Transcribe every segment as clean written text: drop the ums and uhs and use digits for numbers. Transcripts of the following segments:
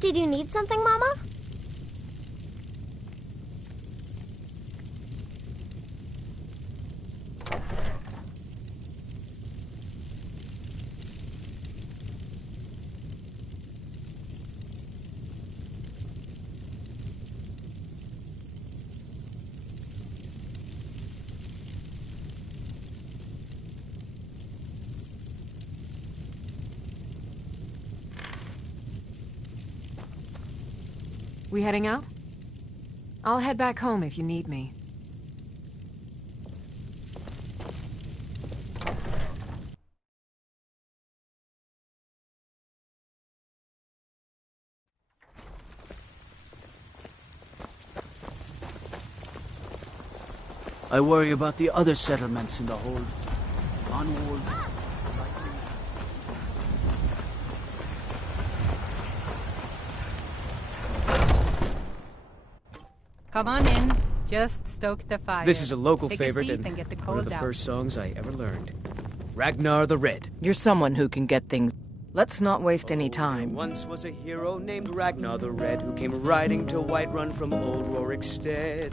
Did you need something, Mama? We heading out? I'll head back home if you need me. I worry about the other settlements in the hold. Onward. Come on in. Just stoke the fire. This is a local Take favorite a seat and get the one cold of the out. first songs I ever learned. Ragnar the Red. You're someone who can get things. Let's not waste any There time. once was a hero named Ragnar the Red who came riding to Whiterun from old Rorikstead.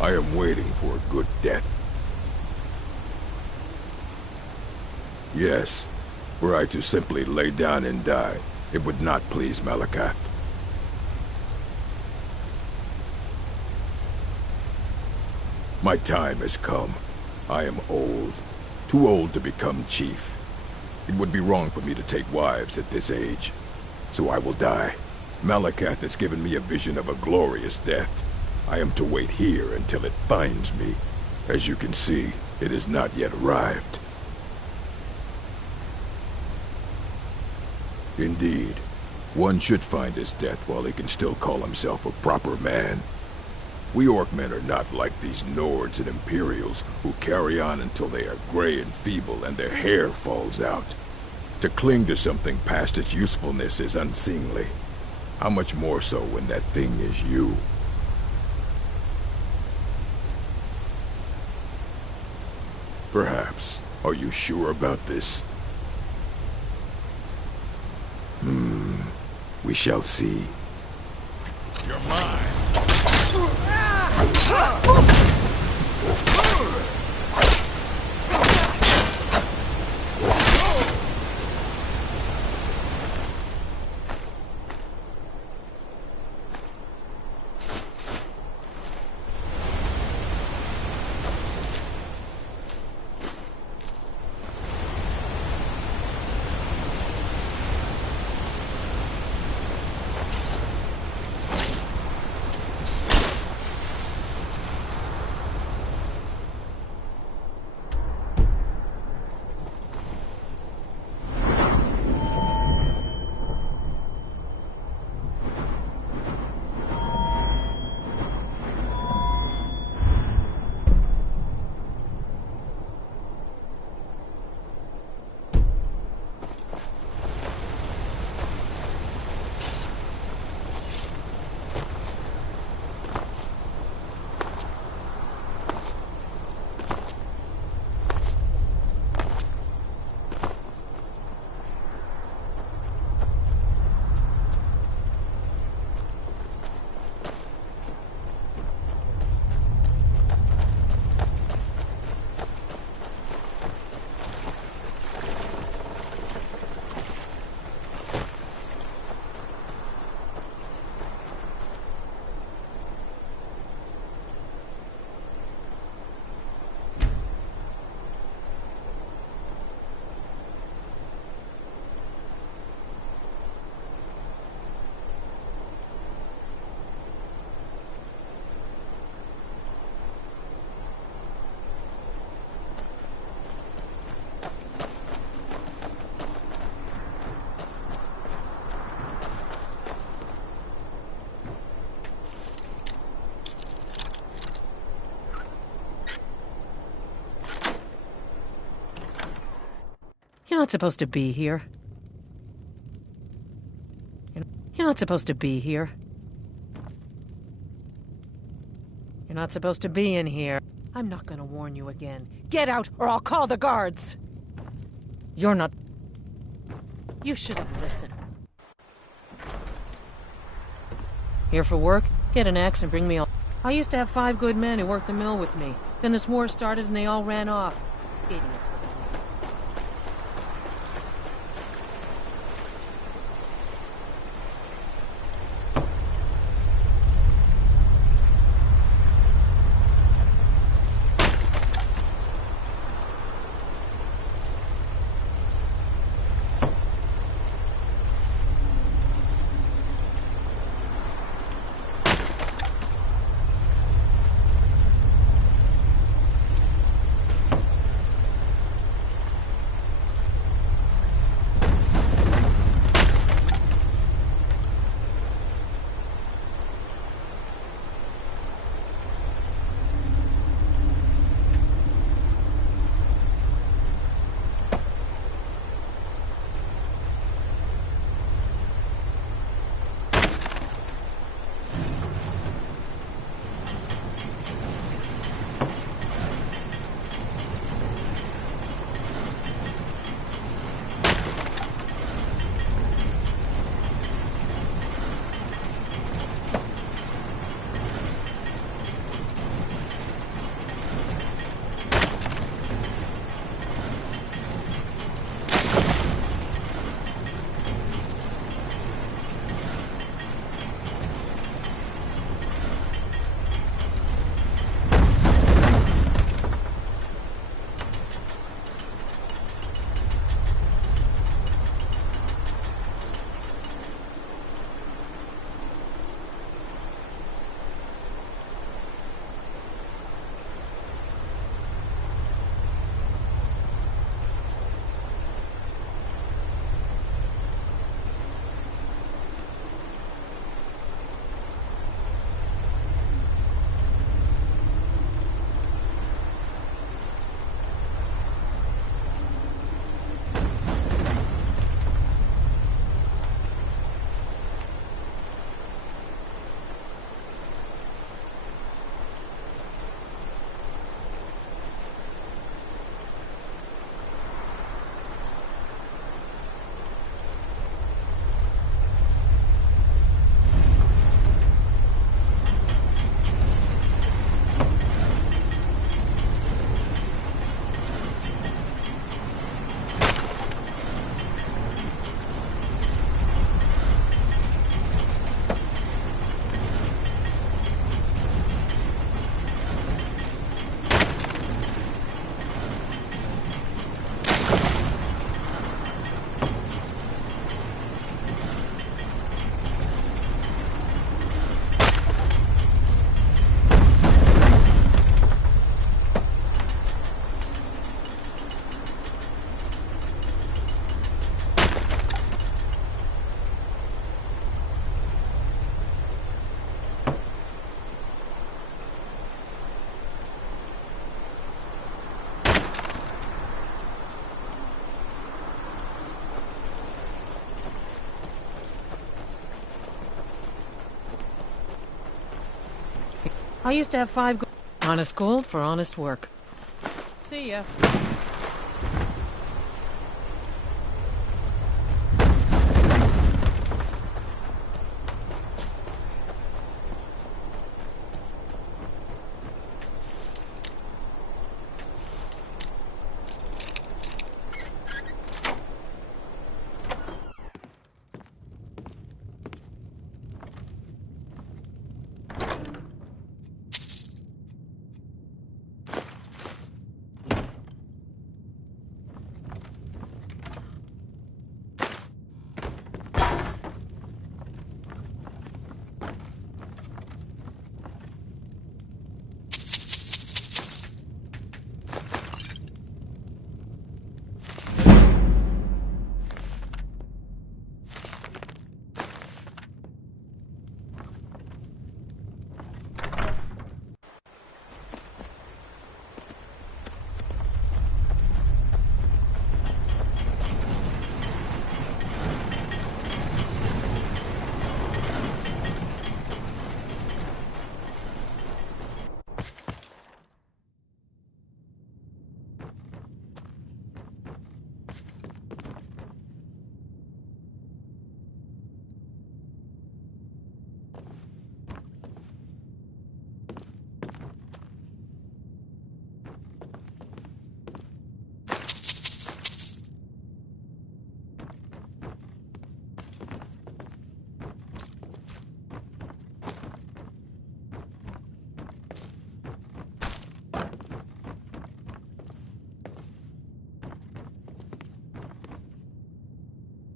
I am waiting for a good death. Yes, were I to simply lay down and die, it would not please Malakath. My time has come. I am old. Too old to become chief. It would be wrong for me to take wives at this age. So I will die. Malakath has given me a vision of a glorious death. I am to wait here until it finds me. As you can see, it has not yet arrived. Indeed, one should find his death while he can still call himself a proper man. We Orcmen are not like these Nords and Imperials who carry on until they are gray and feeble and their hair falls out. To cling to something past its usefulness is unseemly. How much more so when that thing is you? Perhaps. Are you sure about this? We shall see. You're mine. You're not supposed to be here. You're not supposed to be here. You're not supposed to be in here. I'm not gonna warn you again. Get out, or I'll call the guards! You're not... You should have listened. Here for work? Get an axe and bring me all... I used to have 5 good men who worked the mill with me. Then this war started and they all ran off. Idiots. I used to have 5 honest gold for honest work. See ya.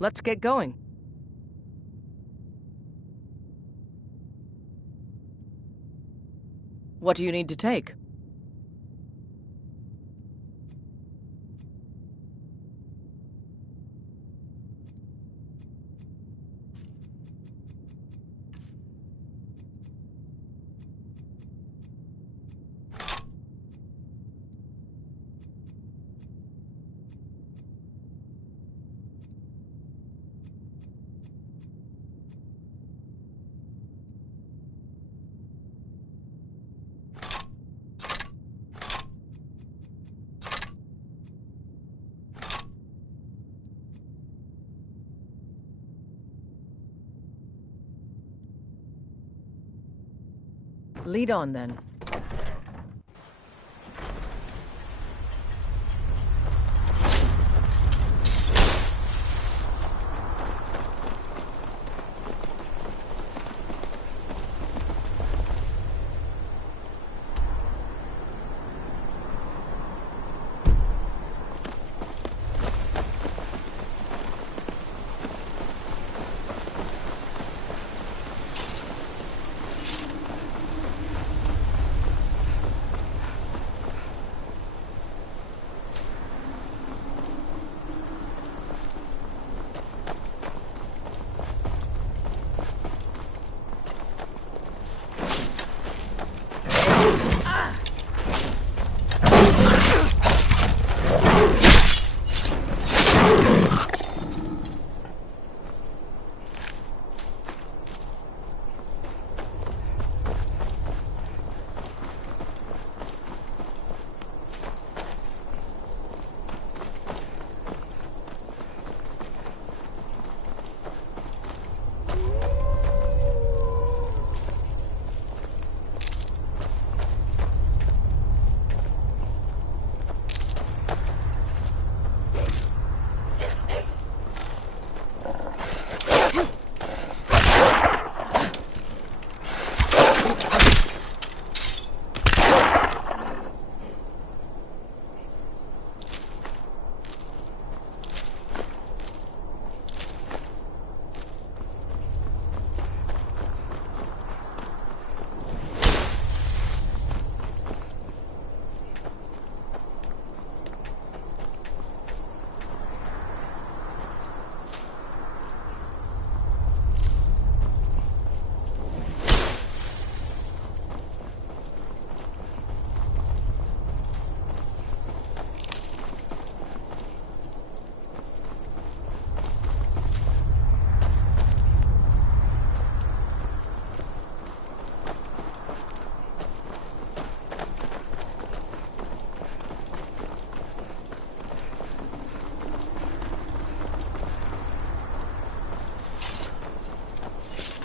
Let's get going. What do you need to take? Lead on, then.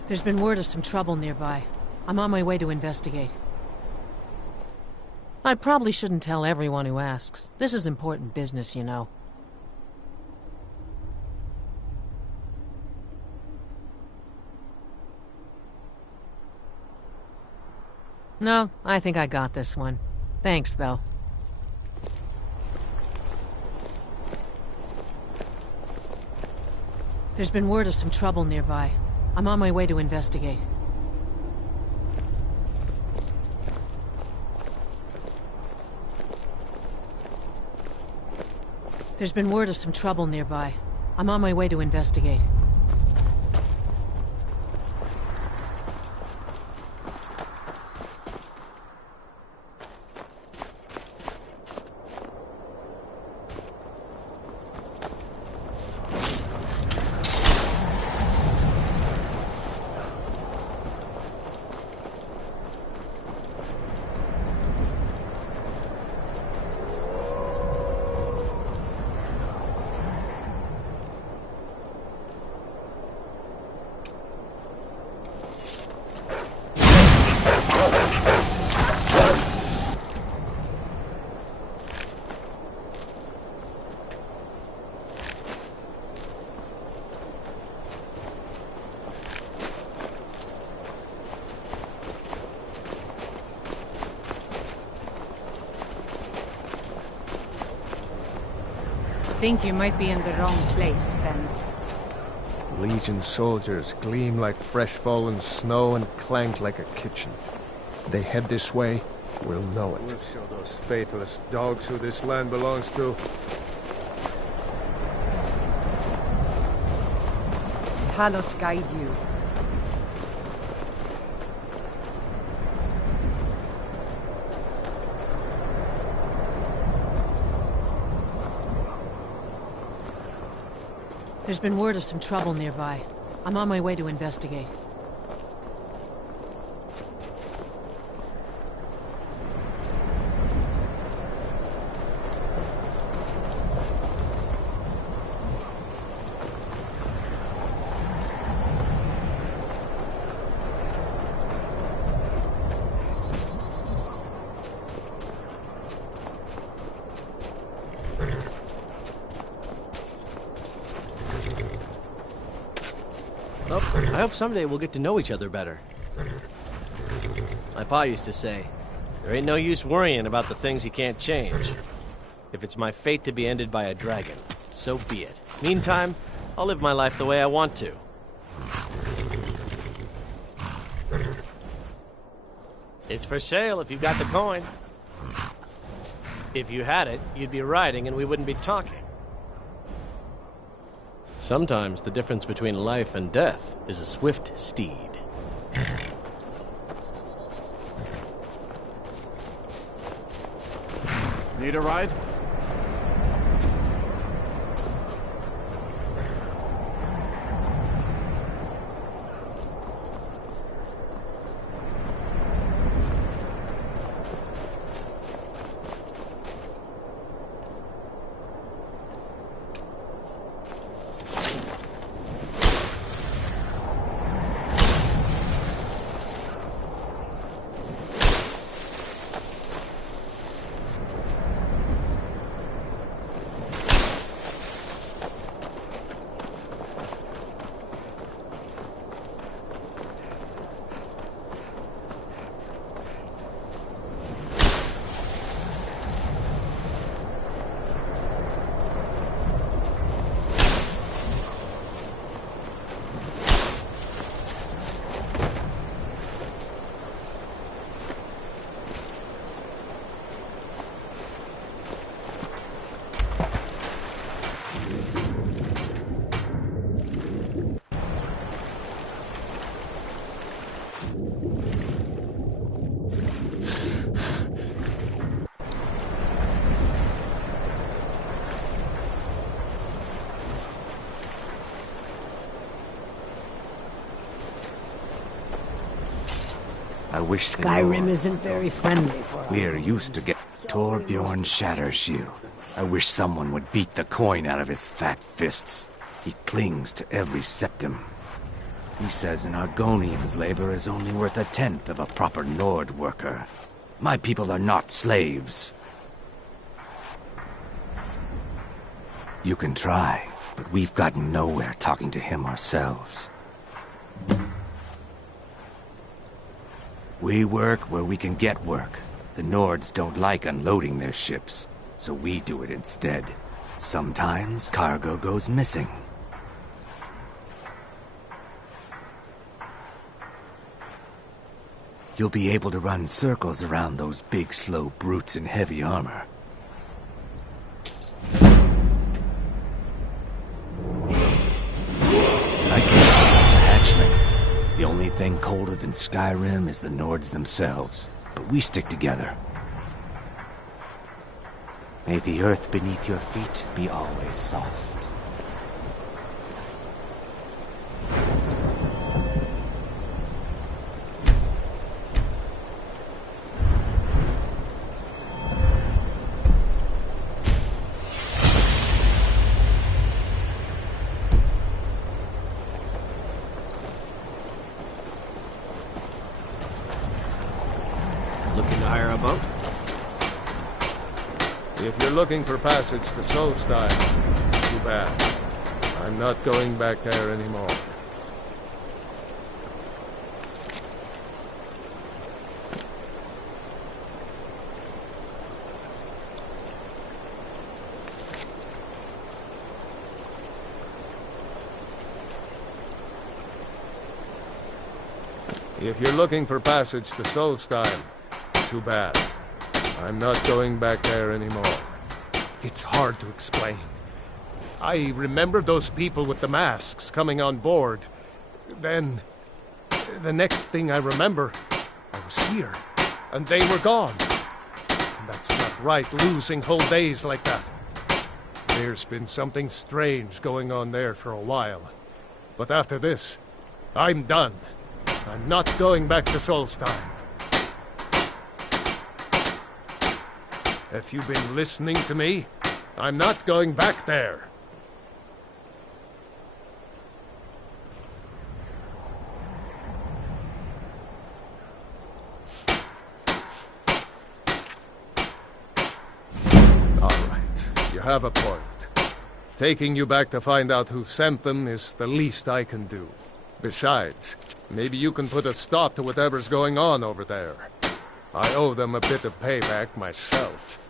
There's been word of some trouble nearby. I'm on my way to investigate. I probably shouldn't tell everyone who asks. This is important business, you know. No, I think I got this one. Thanks, though. There's been word of some trouble nearby. I'm on my way to investigate. There's been word of some trouble nearby. I'm on my way to investigate. Think you might be in the wrong place, friend. Legion soldiers gleam like fresh fallen snow and clank like a kitchen. They head this way, we'll know it. We'll show those faithless dogs who this land belongs to. Talos guide you. There's been word of some trouble nearby. I'm on my way to investigate. I hope someday we'll get to know each other better. My pa used to say, there ain't no use worrying about the things you can't change. If it's my fate to be ended by a dragon, so be it. Meantime, I'll live my life the way I want to. It's for sale if you've got the coin. If you had it, you'd be riding and we wouldn't be talking. Sometimes the difference between life and death is a swift steed. Need a ride? I wish Skyrim isn't very friendly for us. We're used to get Torbjorn Shattershield. I wish someone would beat the coin out of his fat fists. He clings to every septum. He says an Argonian's labor is only worth a tenth of a proper Nord worker. My people are not slaves. You can try, but we've gotten nowhere talking to him ourselves. We work where we can get work. The Nords don't like unloading their ships, so we do it instead. Sometimes cargo goes missing. You'll be able to run circles around those big, slow brutes in heavy armor. I can't see the hatchling. The only thing colder than Skyrim is the Nords themselves, but we stick together. May the earth beneath your feet be always soft. Looking to hire a boat? If you're looking for passage to Solstein, too bad. I'm not going back there anymore. If you're looking for passage to Solstein, too bad. I'm not going back there anymore. It's hard to explain. I remember those people with the masks coming on board. Then, the next thing I remember, I was here, and they were gone. And that's not right, losing whole days like that. There's been something strange going on there for a while. But after this, I'm done. I'm not going back to Solstein. Have you been listening to me? I'm not going back there. All right, you have a point. Taking you back to find out who sent them is the least I can do. Besides, maybe you can put a stop to whatever's going on over there. I owe them a bit of payback myself.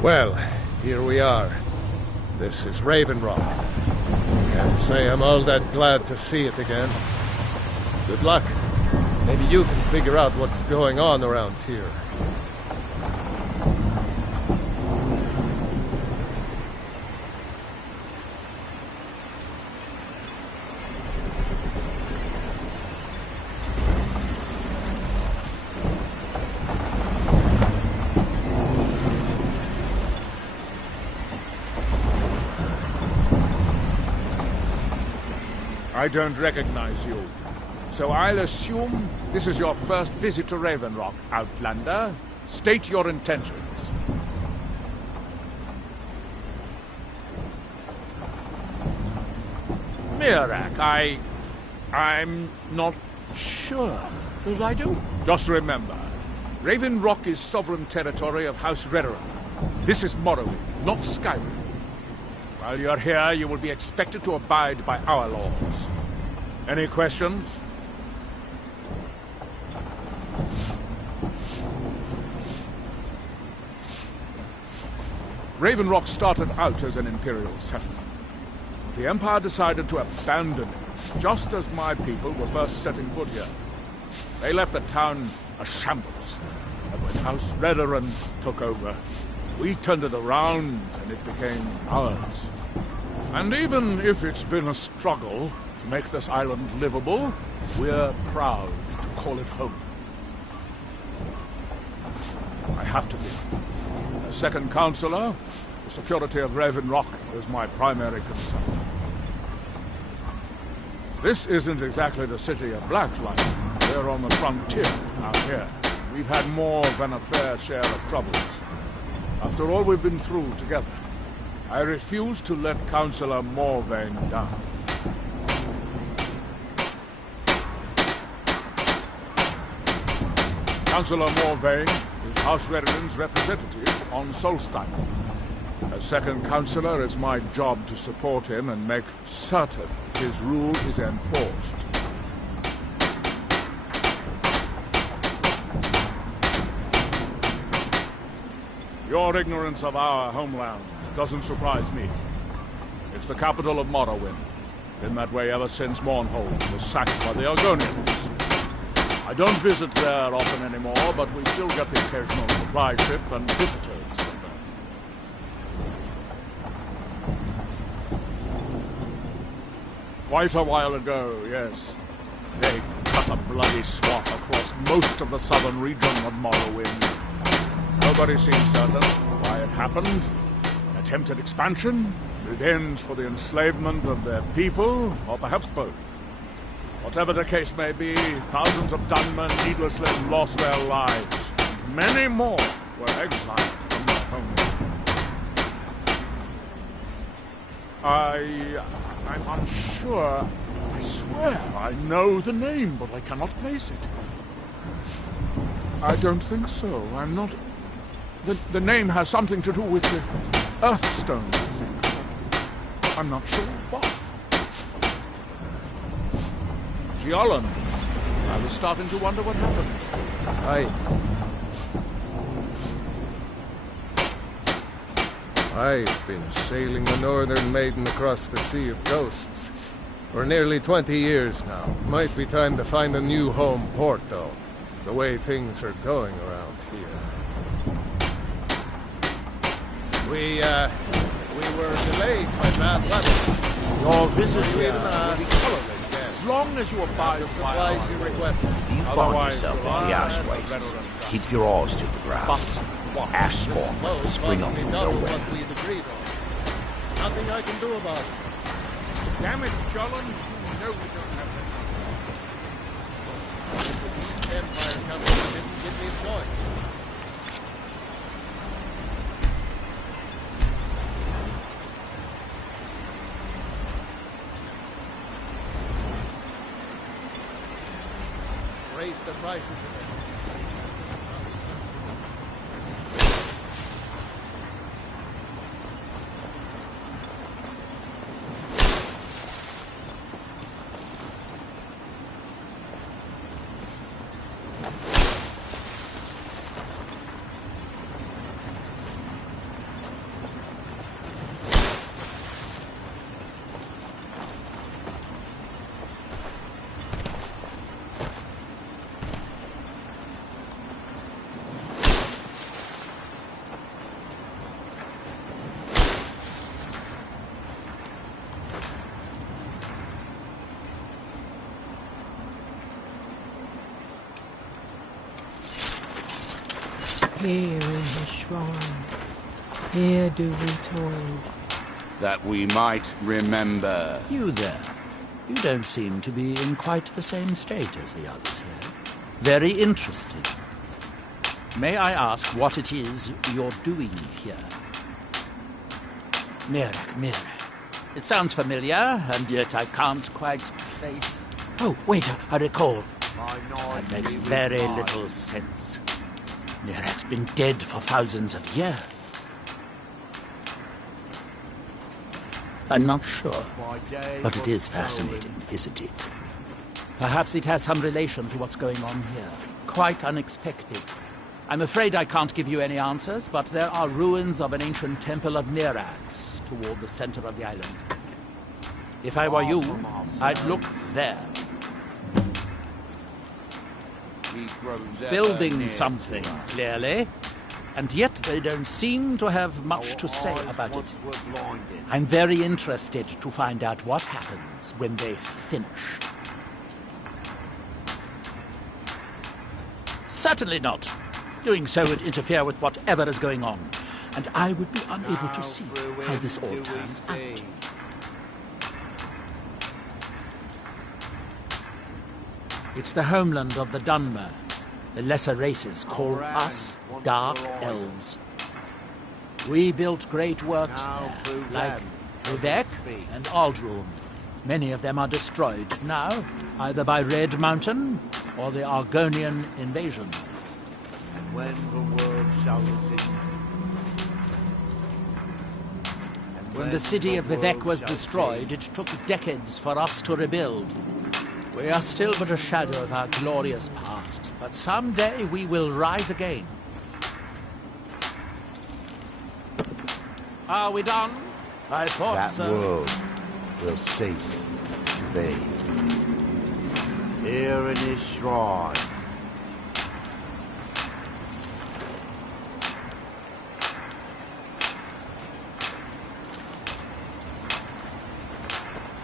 Well, here we are. This is Raven Rock. Can't say I'm all that glad to see it again. Good luck. Maybe you can figure out what's going on around here. I don't recognize you. So I'll assume this is your first visit to Raven Rock, Outlander. State your intentions. Mirak, I'm not sure that I do. Just remember, Raven Rock is sovereign territory of House Redoran. This is Morrowind, not Skyrim. While you're here, you will be expected to abide by our laws. Any questions? Raven Rock started out as an Imperial settlement. The Empire decided to abandon it, just as my people were first setting foot here. They left the town a shambles, and when House Redoran took over, we turned it around and it became ours. And even if it's been a struggle to make this island livable, we're proud to call it home. I have to be. As second counselor, the security of Raven Rock is my primary concern. This isn't exactly the city of Blacklight. We're on the frontier out here. We've had more than a fair share of troubles. After all we've been through together, I refuse to let Councillor Morvain down. Councillor Morvain is House Redoran's representative on Solstein. As second Councillor, it's my job to support him and make certain his rule is enforced. Your ignorance of our homeland doesn't surprise me. It's the capital of Morrowind. Been that way ever since Mournhold was sacked by the Argonians. I don't visit there often anymore, but we still get the occasional supply ship and visitors from there. Quite a while ago, yes. They cut a bloody swath across most of the southern region of Morrowind. Nobody seems certain why it happened. Attempted expansion, revenge for the enslavement of their people, or perhaps both. Whatever the case may be, thousands of Dunmen needlessly lost their lives. Many more were exiled from their homeland. I'm unsure. I swear I know the name, but I cannot place it. I don't think so. I'm not... The name has something to do with the Earthstone, I think. I'm not sure what. Jolland. I was starting to wonder what happened. I've been sailing the Northern Maiden across the Sea of Ghosts for nearly 20 years now. Might be time to find a new home port, though. The way things are going around here. We were delayed by bad weather. Your visit here will be colorless, yes. as long as you abide The by supplies you requested. You find yourself on the ash wastes. Keep your oars to the ground. Ash spawn will spring up from nowhere. Nothing I can do about it. Damn it, Jolland. No, we don't have that. The Empire Company didn't give me a choice. Raise the prices a bit. Here in the shrine, here do we toil. That we might remember. You there. You don't seem to be in quite the same state as the others here. Very interesting. May I ask what it is you're doing here? Mirak. It sounds familiar, and yet I can't quite place... Oh, wait, I recall. That makes very little sense. Mirak's been dead for thousands of years. I'm not sure, but it is fascinating, isn't it? Perhaps it has some relation to what's going on here. Quite unexpected. I'm afraid I can't give you any answers, but there are ruins of an ancient temple of Nirax toward the center of the island. If I were you, I'd look there. Building something, clearly. And yet they don't seem to have much to say about it. I'm very interested to find out what happens when they finish. Certainly not. Doing so would interfere with whatever is going on, and I would be unable to see how this all turns out. It's the homeland of the Dunmer. The lesser races call us Dark Elves. We built great works there, like Vivek and Aldrune. Many of them are destroyed now, either by Red Mountain or the Argonian invasion. And when the world shall receive. When the city of Vivek was destroyed, it took decades for us to rebuild. We are still but a shadow of our glorious past, but someday we will rise again. Are we done? I thought that so. world will cease to be. Here in his shrine.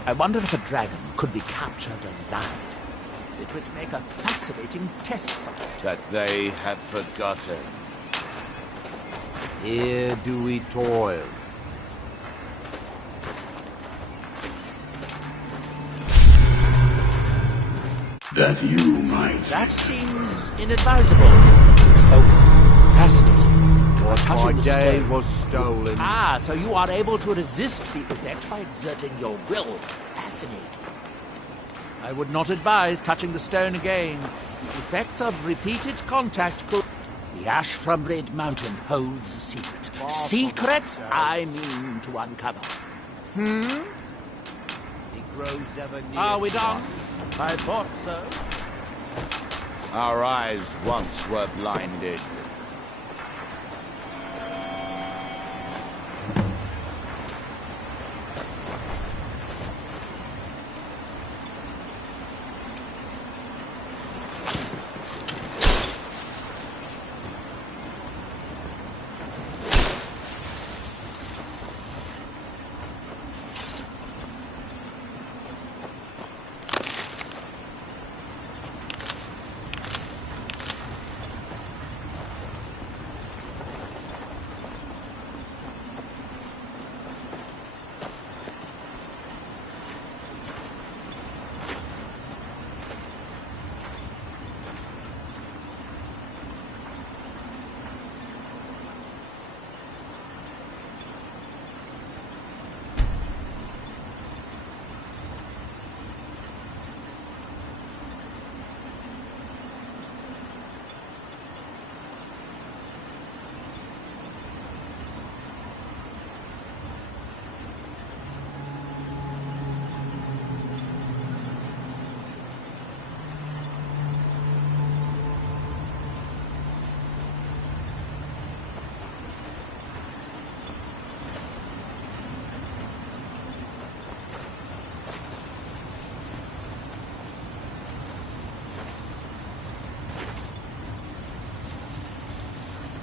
I wonder if a dragon could be captured alive. It would make a fascinating test subject. That they have forgotten. Here do we toil. That you might. That seems inadvisable. Oh, fascinating. My day was stolen. Ah, so you are able to resist the effect by exerting your will. Fascinating. I would not advise touching the stone again. The effects of repeated contact could... The ash from Red Mountain holds secrets. Secrets I mean to uncover. He grows ever near. Are we to done? us. I thought so. Our eyes once were blinded.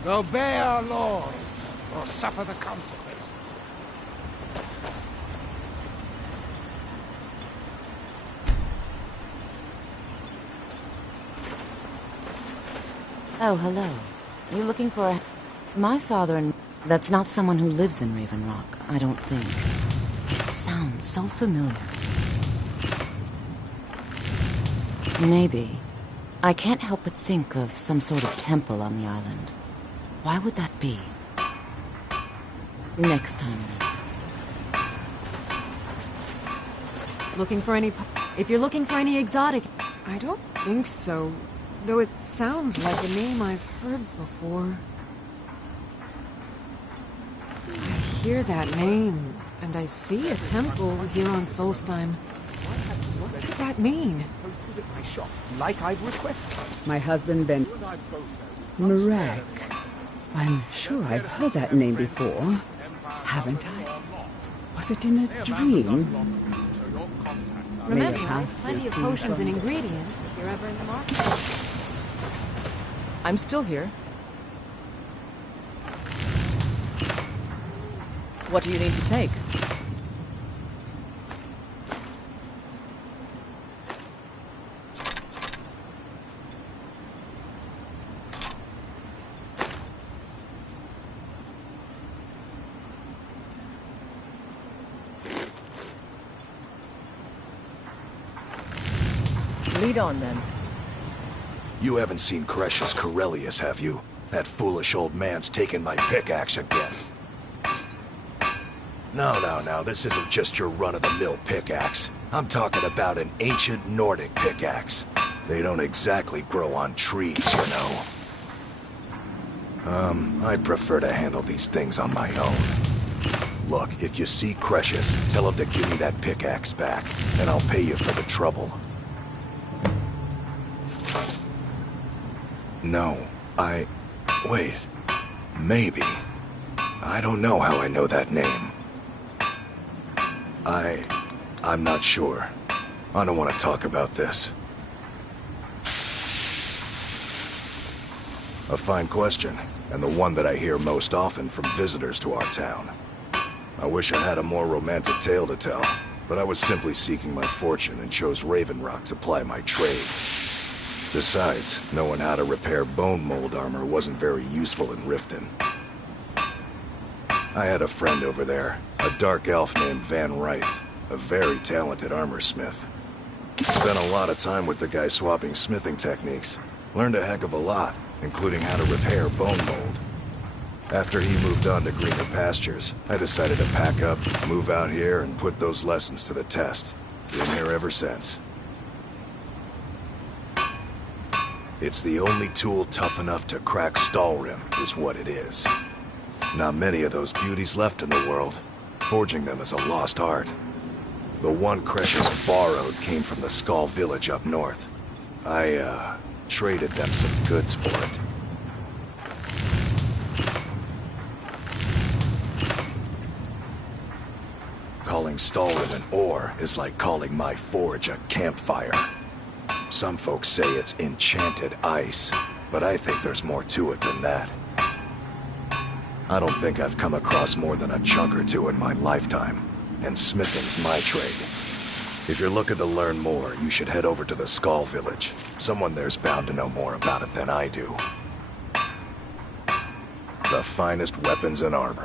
Obey our laws, or suffer the consequences. Oh, hello. You looking for a... My father and... That's not someone who lives in Raven Rock, I don't think. It sounds so familiar. Maybe. I can't help but think of some sort of temple on the island. Why would that be? Next time, then. Looking for any... If you're looking for any exotic... I don't think so. Though it sounds like a name I've heard before. I hear that name, and I see a temple here on Solstheim. What could that mean? Like I've requested. My husband, Ben... Marek. I'm sure I've heard that name before. Haven't I? Was it in a dream? Remember, I have plenty of potions and ingredients if you're ever in the market. I'm still here. What do you need to take? Lead on, then. You haven't seen Cretius Corellius, have you? That foolish old man's taken my pickaxe again. No, this isn't just your run-of-the-mill pickaxe. I'm talking about an ancient Nordic pickaxe. They don't exactly grow on trees, you know. I'd prefer to handle these things on my own. Look, if you see Cretius, tell him to give me that pickaxe back, and I'll pay you for the trouble. No, wait. Maybe. I don't know how I know that name. I'm not sure. I don't want to talk about this. A fine question, and the one that I hear most often from visitors to our town. I wish I had a more romantic tale to tell, but I was simply seeking my fortune and chose Raven Rock to ply my trade. Besides, knowing how to repair bone mold armor wasn't very useful in Riften. I had a friend over there, a dark elf named Van Ryth, a very talented armor smith. Spent a lot of time with the guy swapping smithing techniques. Learned a heck of a lot, including how to repair bone mold. After he moved on to greener pastures, I decided to pack up, move out here, and put those lessons to the test. Been here ever since. It's the only tool tough enough to crack Stalrim, is what it is. Not many of those beauties left in the world. Forging them is a lost art. The one Cresius borrowed came from the Skull village up north. I, traded them some goods for it. Calling Stalin an ore is like calling my forge a campfire. Some folks say it's enchanted ice, but I think there's more to it than that. I don't think I've come across more than a chunk or two in my lifetime, and smithing's my trade. If you're looking to learn more, you should head over to the Skull village. Someone there's bound to know more about it than I do. The finest weapons and armor.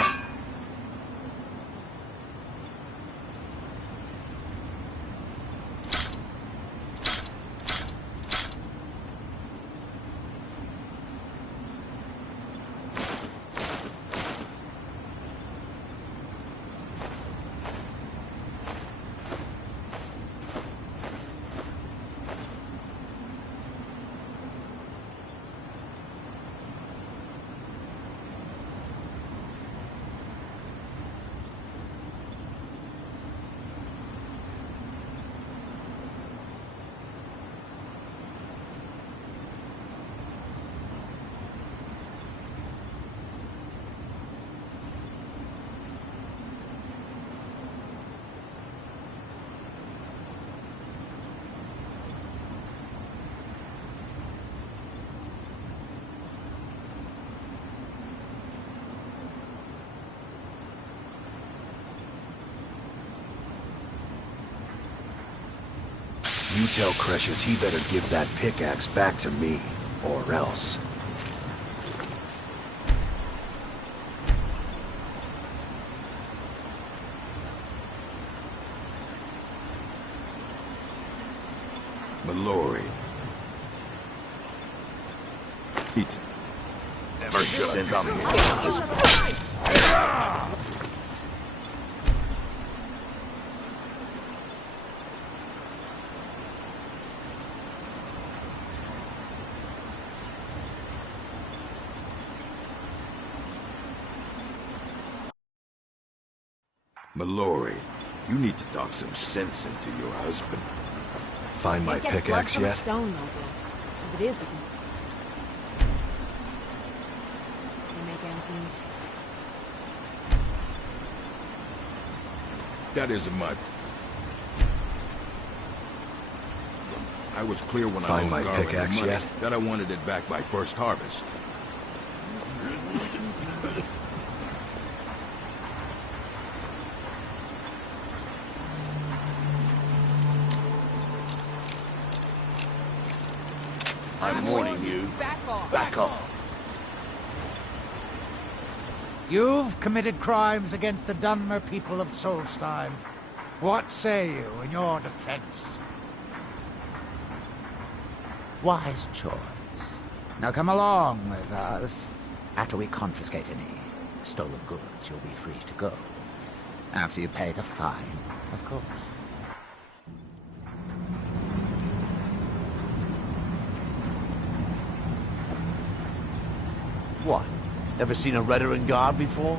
You tell Cresius he better give that pickaxe back to me, or else. Mallory. Eat. Never should have come here. Mallory, you need to talk some sense into your husband. Find my pickaxe yet? Stone, though, bro. As it is, we can make ends meet. That isn't my... I was clear when Find I my pickaxe yet? that I wanted it back by first harvest. I'm warning you. Back off. You've committed crimes against the Dunmer people of Solstheim. What say you in your defense? Wise choice. Now come along with us. After we confiscate any stolen goods, you'll be free to go. After you pay the fine, of course. What? Never seen a Redoran guard before?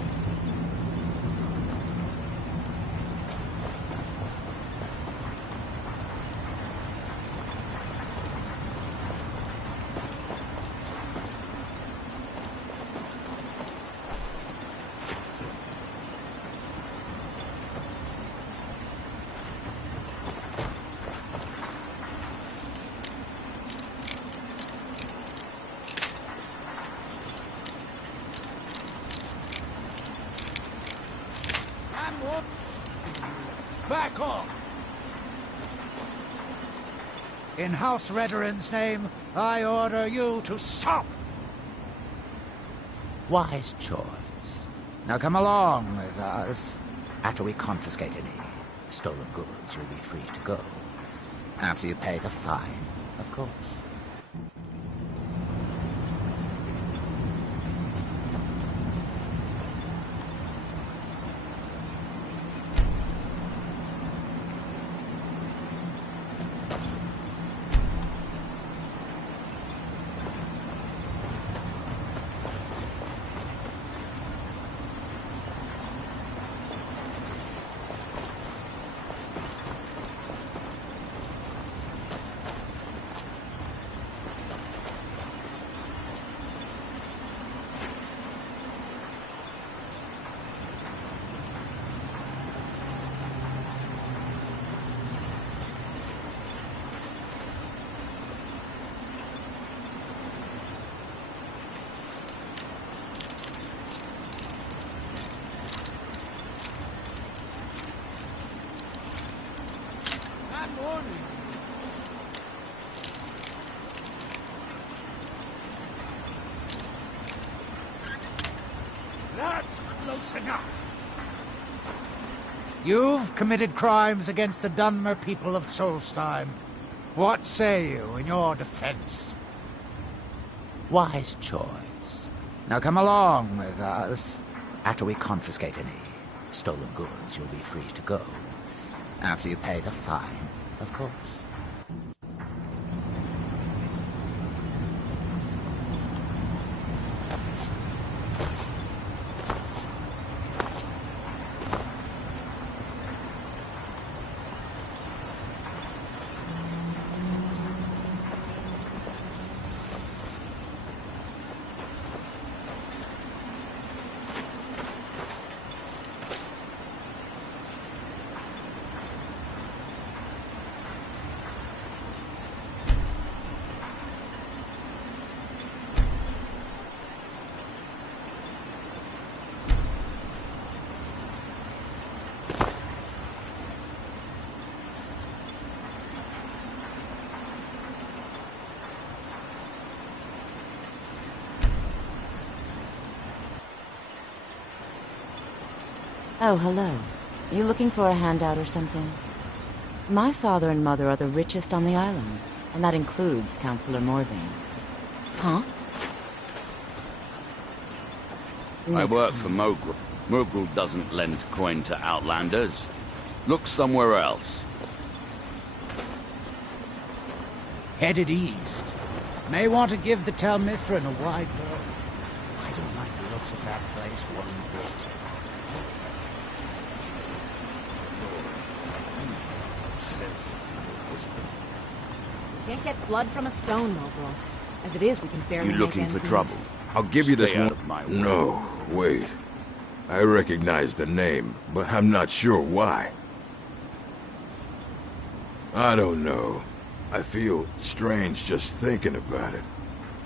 Back off! In House Redoran's name, I order you to stop! Wise choice. Now come along with us. After we confiscate any stolen goods, you'll be free to go. After you pay the fine, of course. That's close enough. You've committed crimes against the Dunmer people of Solstheim. What say you in your defense? Wise choice. Now come along with us. After we confiscate any stolen goods, you'll be free to go. After you pay the fine, of course. Oh, hello. You looking for a handout or something? My father and mother are the richest on the island, and that includes Councillor Morvain. Huh? I work for Mogrul. Mogrul doesn't lend coin to outlanders. Look somewhere else. Headed east. May want to give the Telmithran a wide berth. I don't like the looks of that place one bit. We can't get blood from a stone, Mogrul. As it is, we can barely You make looking ends for meet. trouble? I'll give you this Stay out one. of my way. No, wait. I recognize the name, but I'm not sure why. I don't know. I feel strange just thinking about it.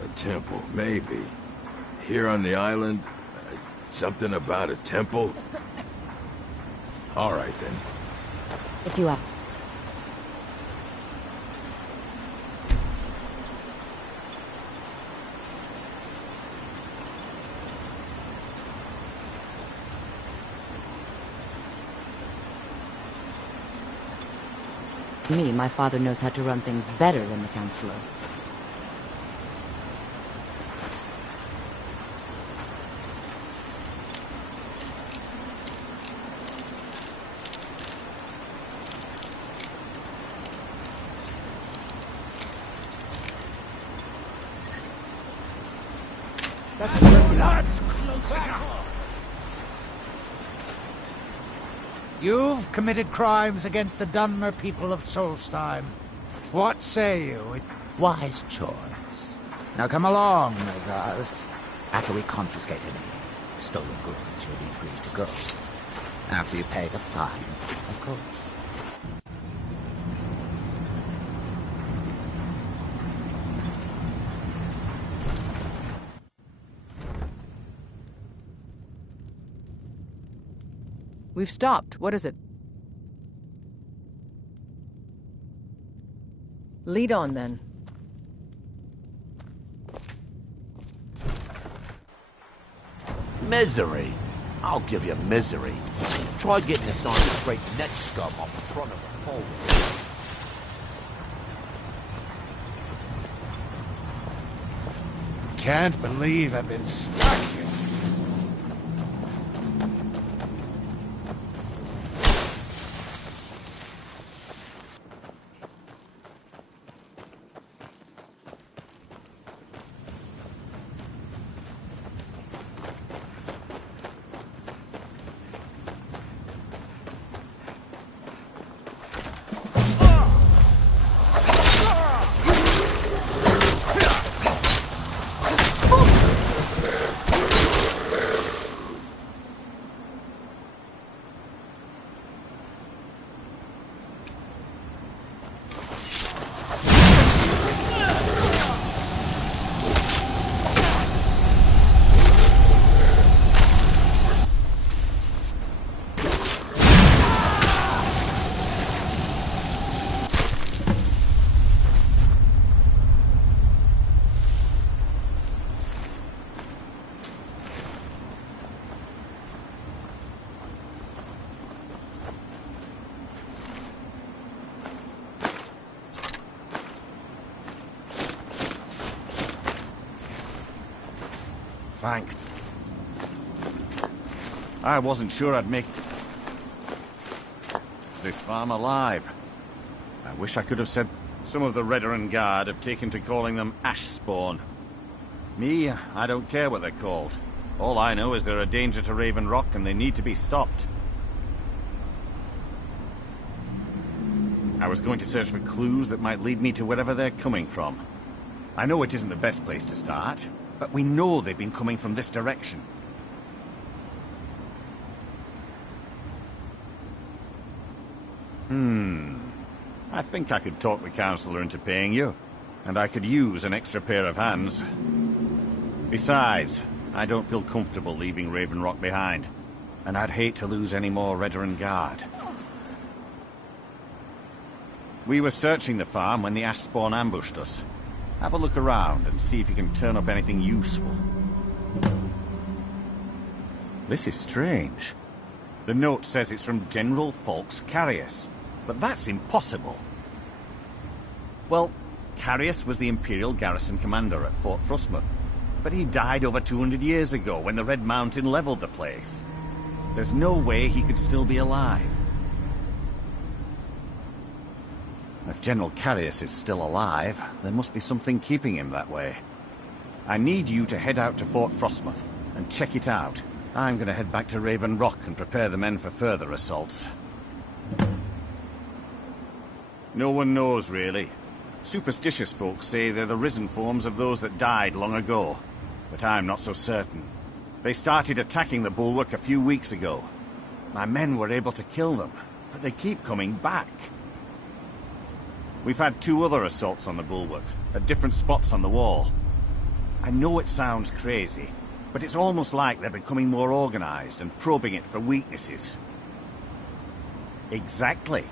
A temple, maybe. Here on the island, something about a temple? All right, then. If you have... Me, my father knows how to run things better than the Councillor. That's close enough. You've committed crimes against the Dunmer people of Solstheim. What say you? Wise choice. Now come along with us. After we confiscate any stolen goods, you'll be free to go. After you pay the fine, of course. We've stopped. What is it? Lead on, then. Misery? I'll give you misery. Try getting us on to scrape net scum off the front of the pole. Can't believe I've been stuck here. Thanks. I wasn't sure I'd make this farm alive. I wish I could have said some of the Redoran Guard have taken to calling them ash spawn. Me, I don't care what they're called. All I know is they're a danger to Raven Rock and they need to be stopped. I was going to search for clues that might lead me to wherever they're coming from. I know it isn't the best place to start, but we know they've been coming from this direction. I think I could talk the Councillor into paying you, and I could use an extra pair of hands. Besides, I don't feel comfortable leaving Raven Rock behind, and I'd hate to lose any more Redoran Guard. We were searching the farm when the ash spawn ambushed us. Have a look around and see if you can turn up anything useful. This is strange. The note says it's from General Falks Carius, but that's impossible. Well, Carius was the Imperial garrison commander at Fort Frostmoth, but he died over 200 years ago when the Red Mountain leveled the place. There's no way he could still be alive. If General Carius is still alive, there must be something keeping him that way. I need you to head out to Fort Frostmoth and check it out. I'm going to head back to Raven Rock and prepare the men for further assaults. No one knows, really. Superstitious folks say they're the risen forms of those that died long ago, but I'm not so certain. They started attacking the bulwark a few weeks ago. My men were able to kill them, but they keep coming back. We've had 2 other assaults on the bulwark, at different spots on the wall. I know it sounds crazy, but it's almost like they're becoming more organized and probing it for weaknesses. Exactly.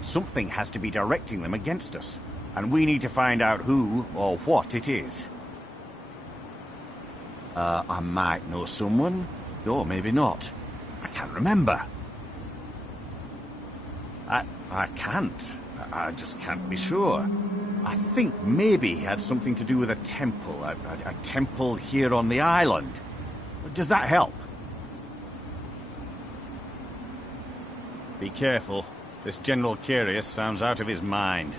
Something has to be directing them against us, and we need to find out who or what it is. I might know someone, or maybe not. I can't remember. I can't. I just can't be sure. I think maybe he had something to do with a temple. A temple here on the island. Does that help? Be careful. This General Carius sounds out of his mind.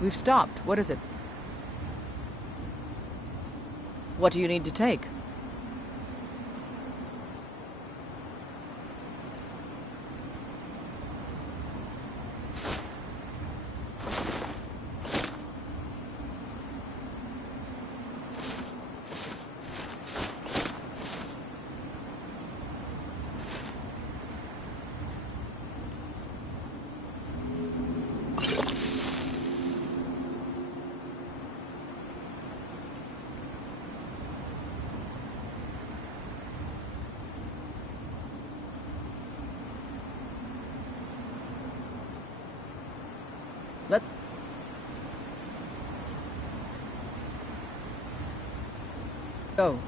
We've stopped. What is it? What do you need to take? Go.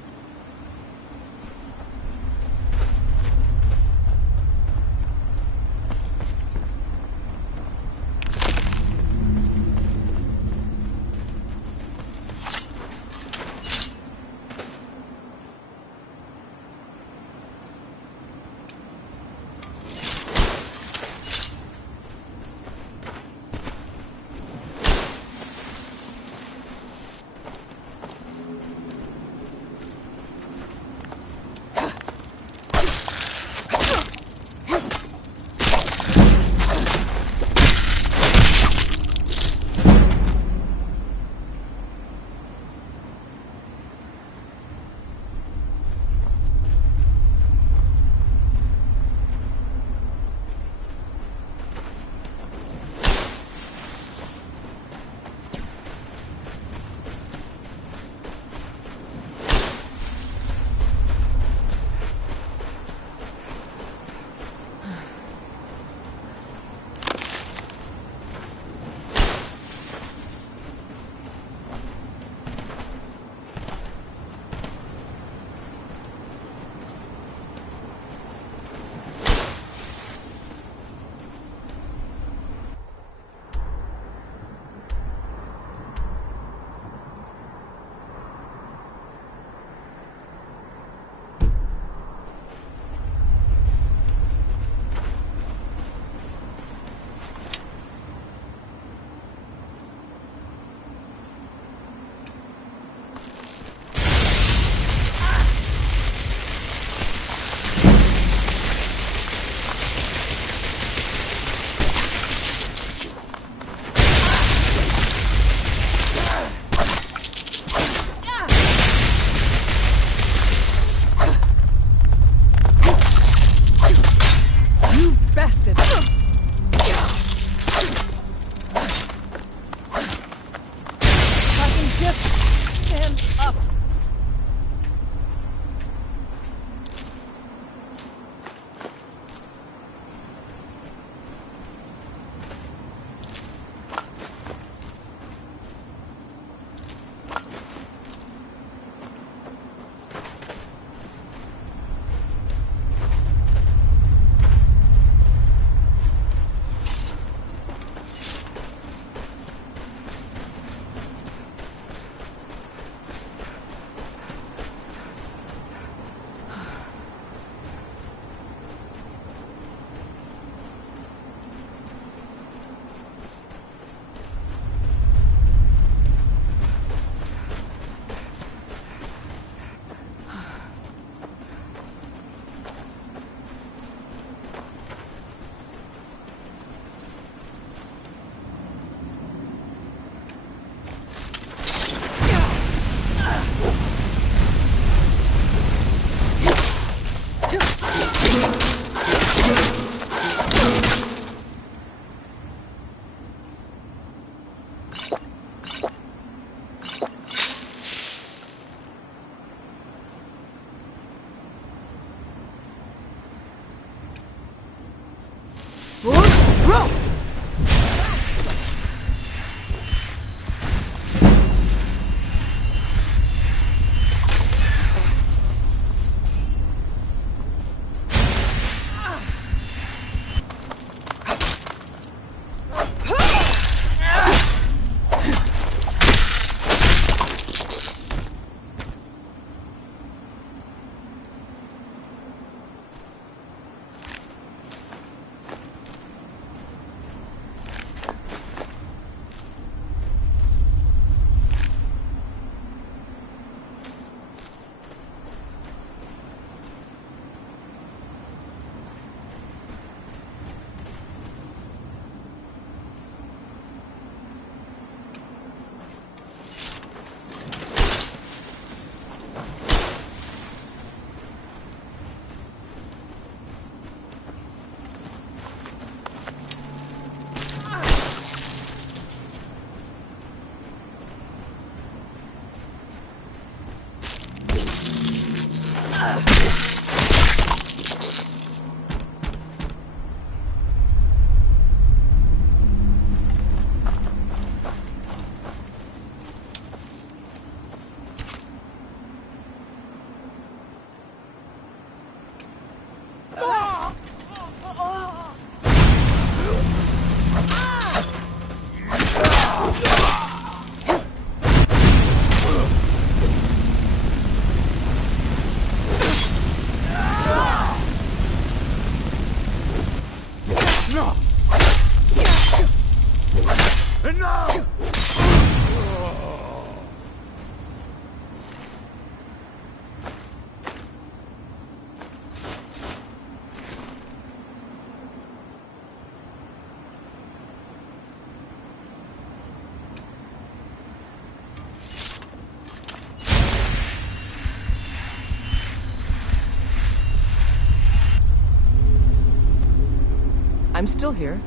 I'm still here.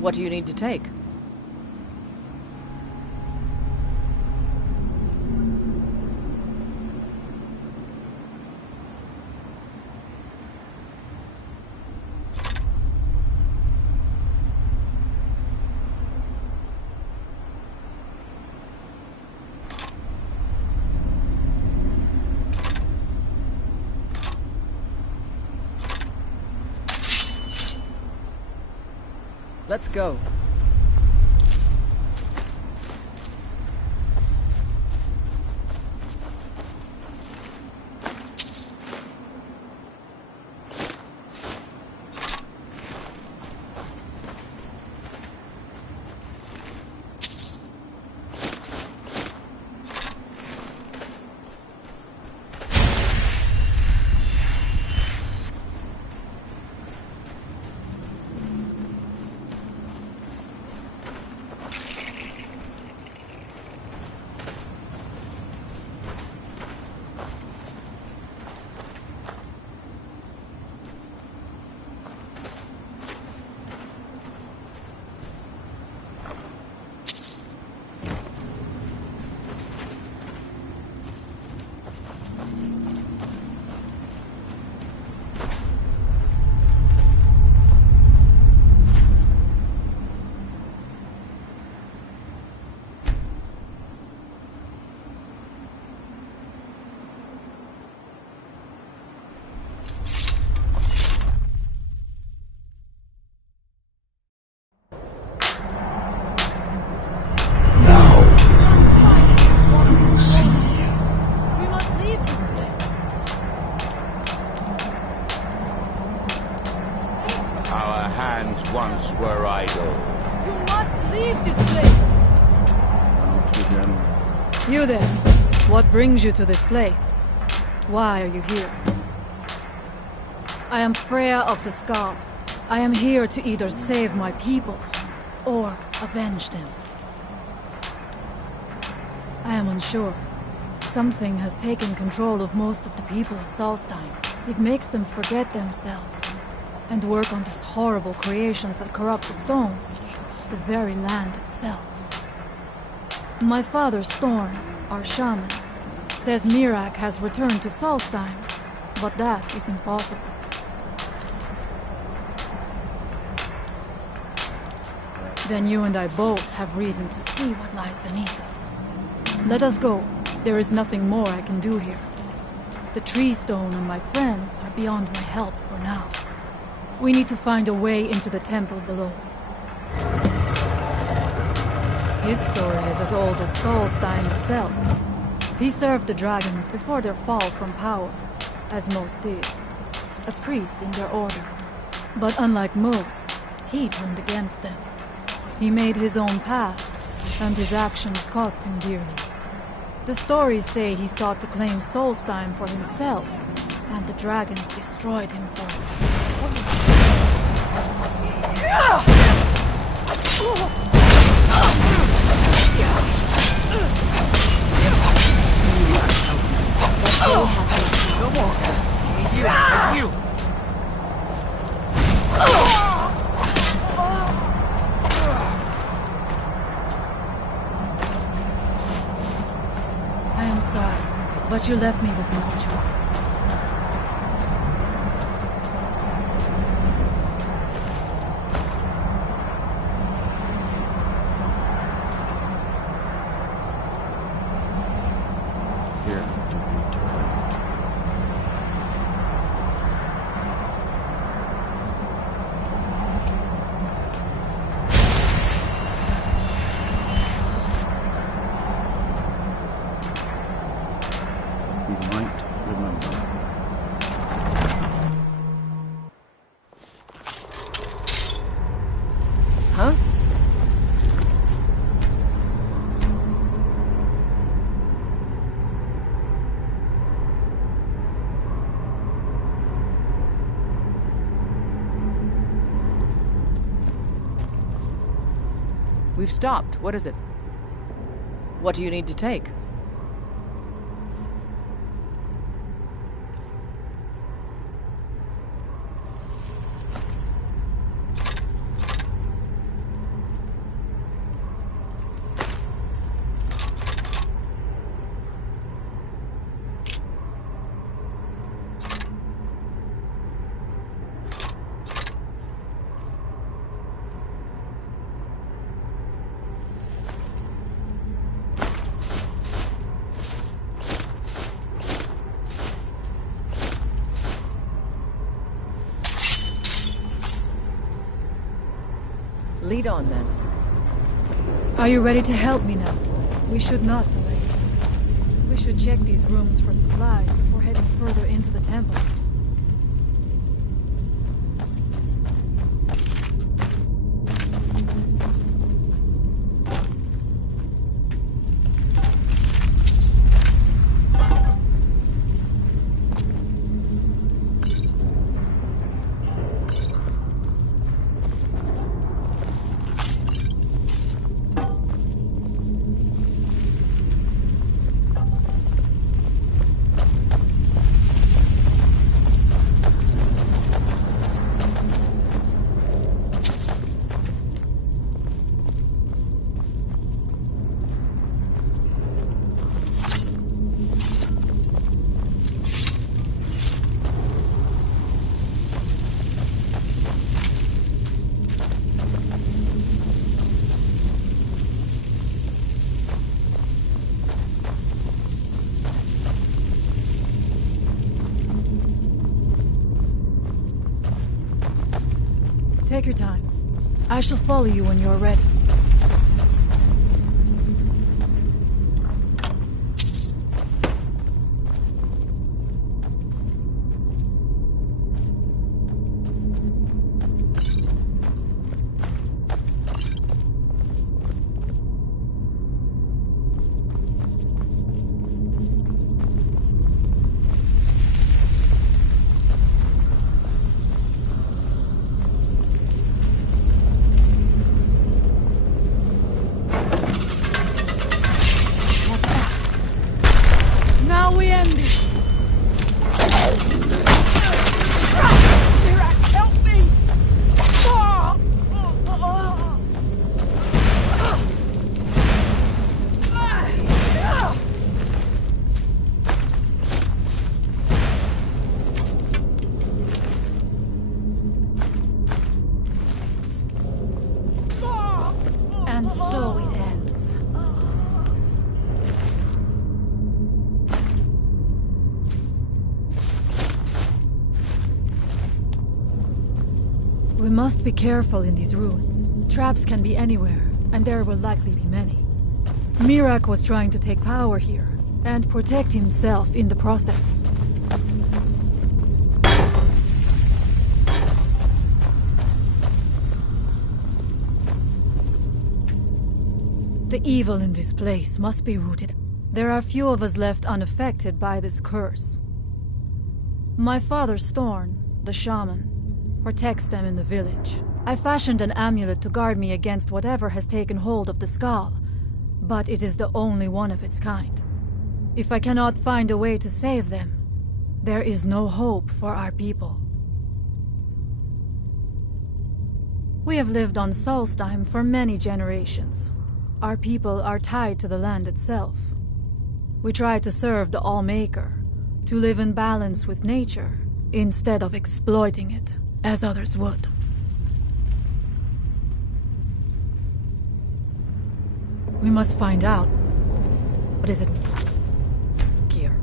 What do you need to take? Let's go. Once were idle. You must leave this place! Out with them. You then, what brings you to this place? Why are you here? I am Freya of the Scar. I am here to either save my people, or avenge them. I am unsure. Something has taken control of most of the people of Solstein. It makes them forget themselves, and work on these horrible creations that corrupt the stones, the very land itself. My father, Storm, our shaman, says Mirak has returned to Solstein, but that is impossible. Then you and I both have reason to see what lies beneath us. Let us go. There is nothing more I can do here. The tree stone and my friends are beyond my help for now. We need to find a way into the temple below. His story is as old as Solstein itself. He served the dragons before their fall from power, as most did. A priest in their order. But unlike most, he turned against them. He made his own path, and his actions cost him dearly. The stories say he sought to claim Solstein for himself, and the dragons destroyed him for it. No more. You. I am sorry. But you left me with no choice. Huh? We've stopped. What is it? What do you need to take? Lead on, then. Are you ready to help me now? We should not delay. We should check these rooms for supplies before heading further into the temple. Take your time. I shall follow you when you're ready. And so it ends. We must be careful in these ruins. Traps can be anywhere, and there will likely be many. Miraak was trying to take power here, and protect himself in the process. The evil in this place must be rooted. There are few of us left unaffected by this curse. My father Storn, the shaman, protects them in the village. I fashioned an amulet to guard me against whatever has taken hold of the skull, but it is the only one of its kind. If I cannot find a way to save them, there is no hope for our people. We have lived on Solstheim for many generations. Our people are tied to the land itself. We try to serve the All-Maker, to live in balance with nature, instead of exploiting it, as others would. We must find out. What is it? Gear.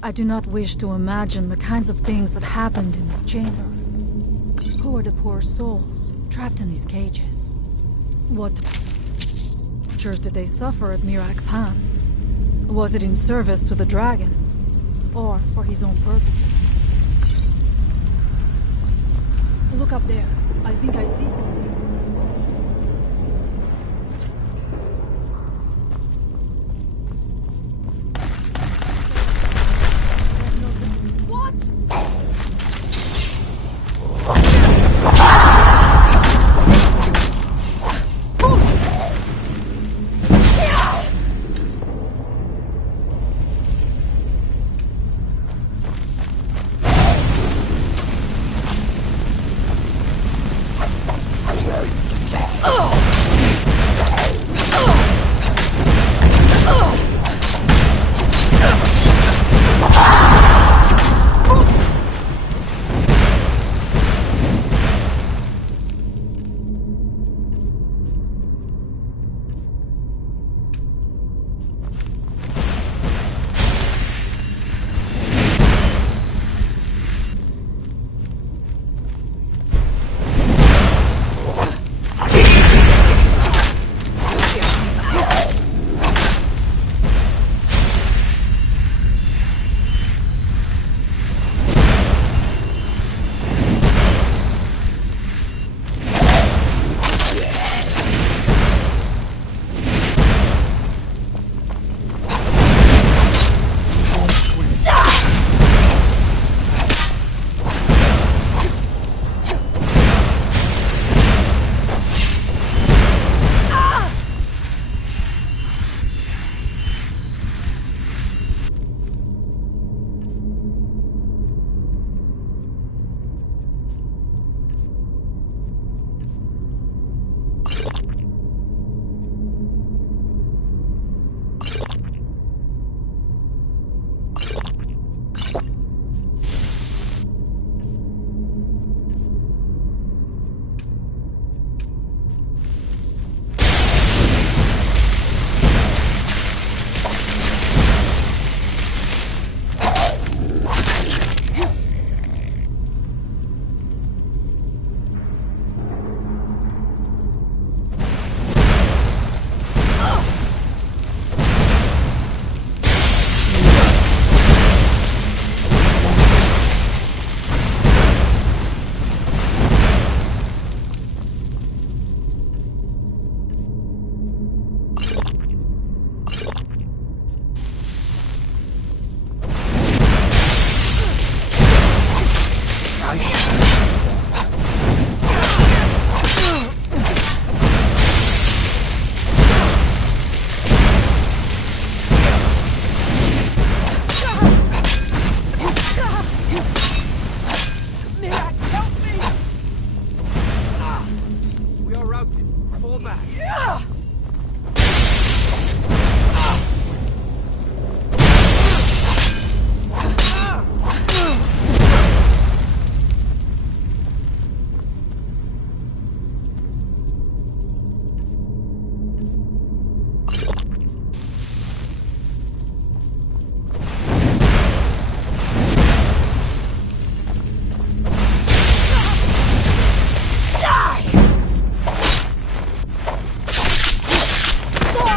I do not wish to imagine the kinds of things that happened in this chamber. Who are the poor souls trapped in these cages? What tortures did they suffer at Mirak's hands? Was it in service to the dragons, or for his own purposes? Look up there. I think I see something.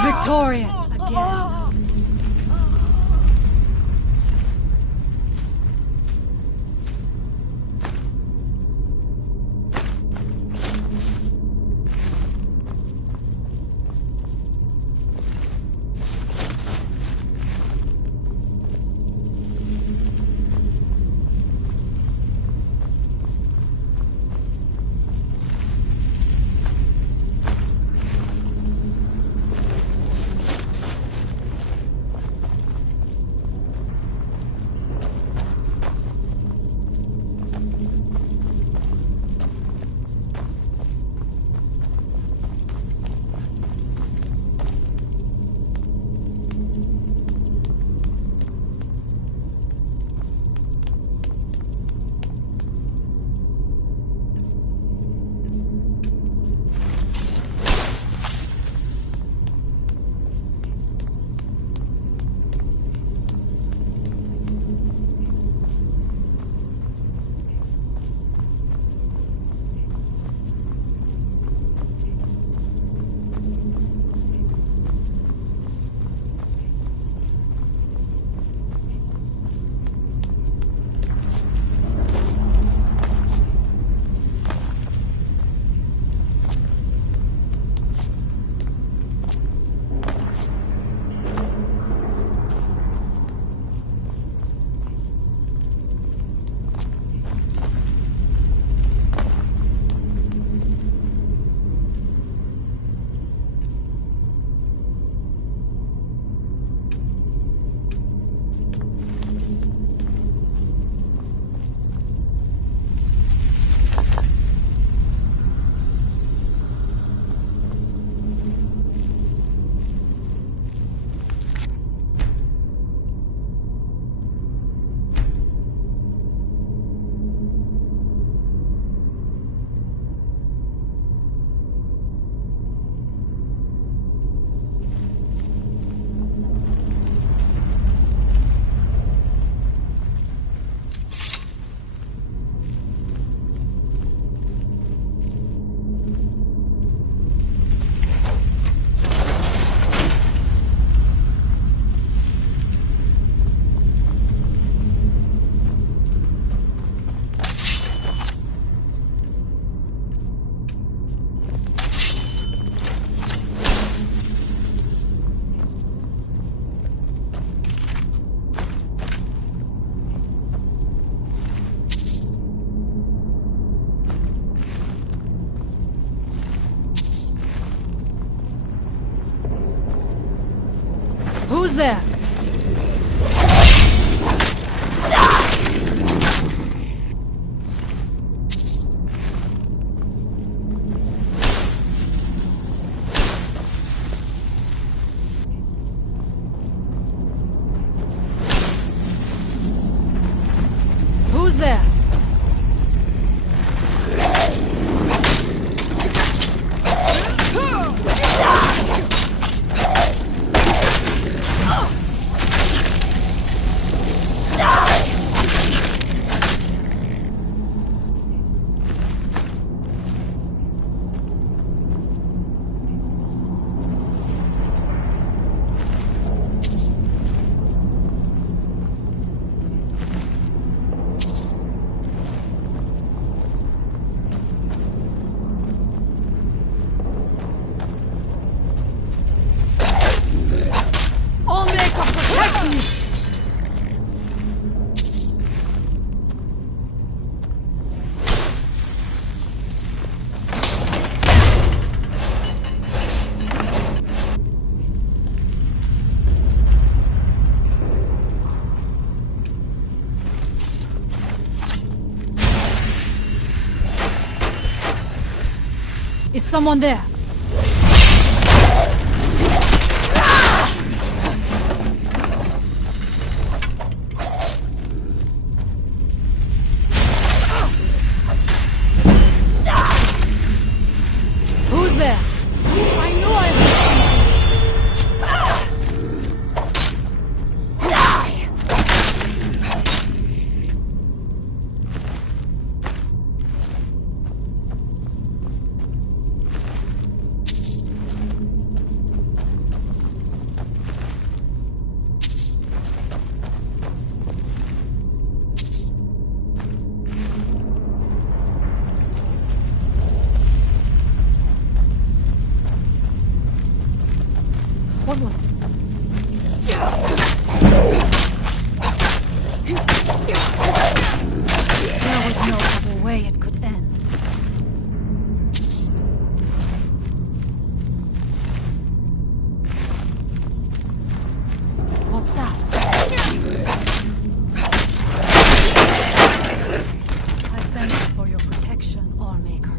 Victorious again. Who's there? Who's there? Is someone there? Who's there? I knew I was. What was it? There was no other way it could end. What's that? I thank you for your protection, Lawmaker.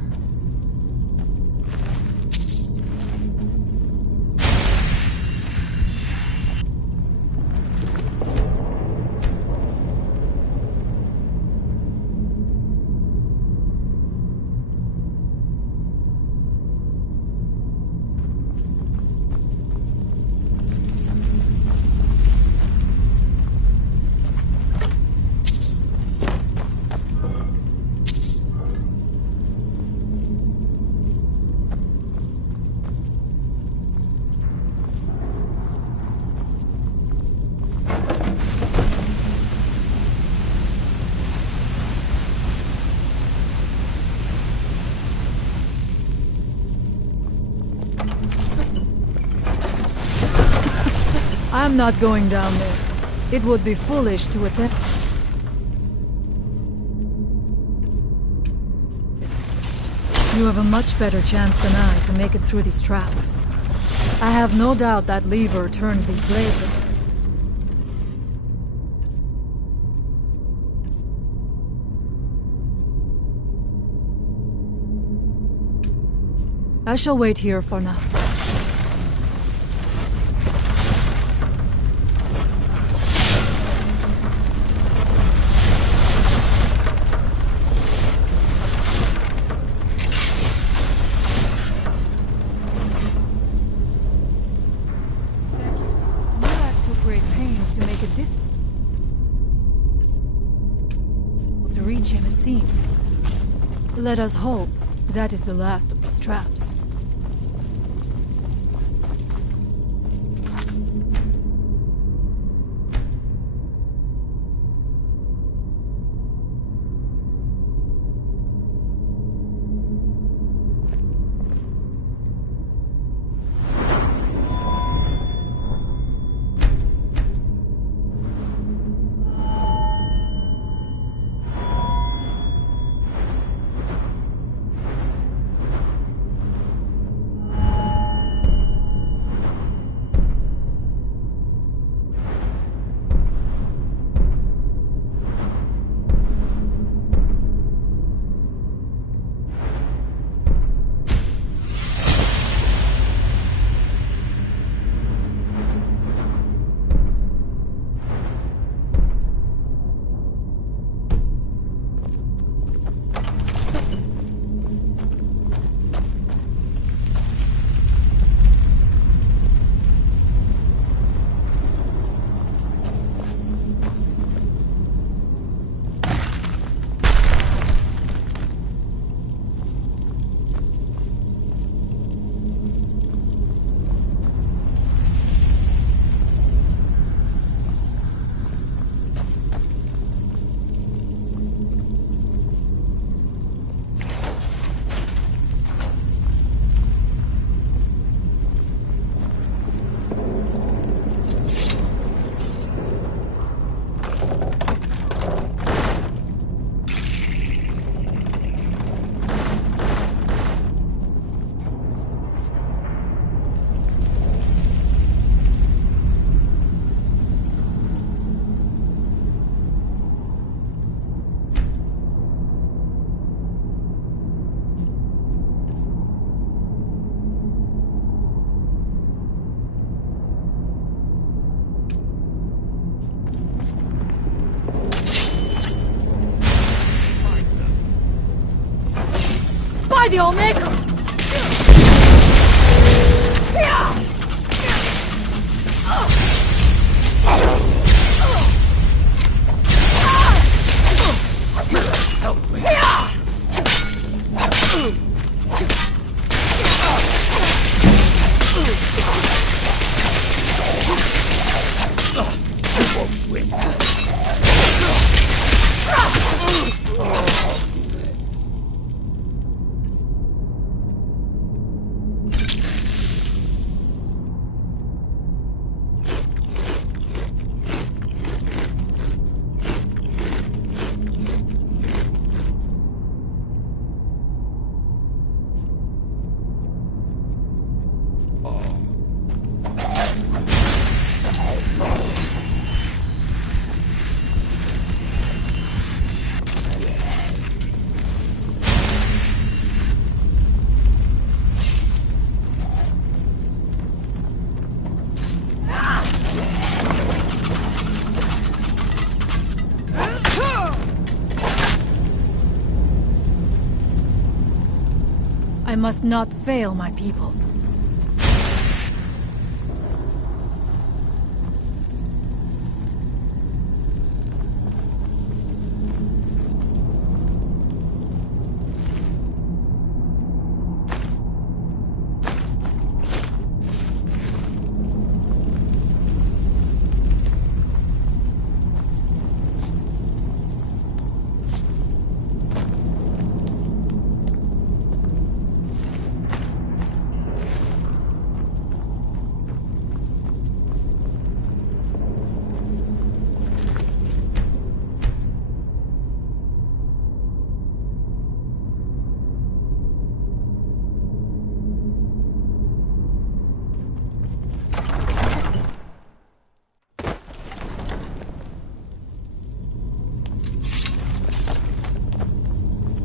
I'm not going down there. It would be foolish to attempt. You have a much better chance than I to make it through these traps. I have no doubt that lever turns these blades. I shall wait here for now. To reach him, it seems. Let us hope that is the last of these traps. By the Allmaker! Help me. You won't win. I must not fail my people.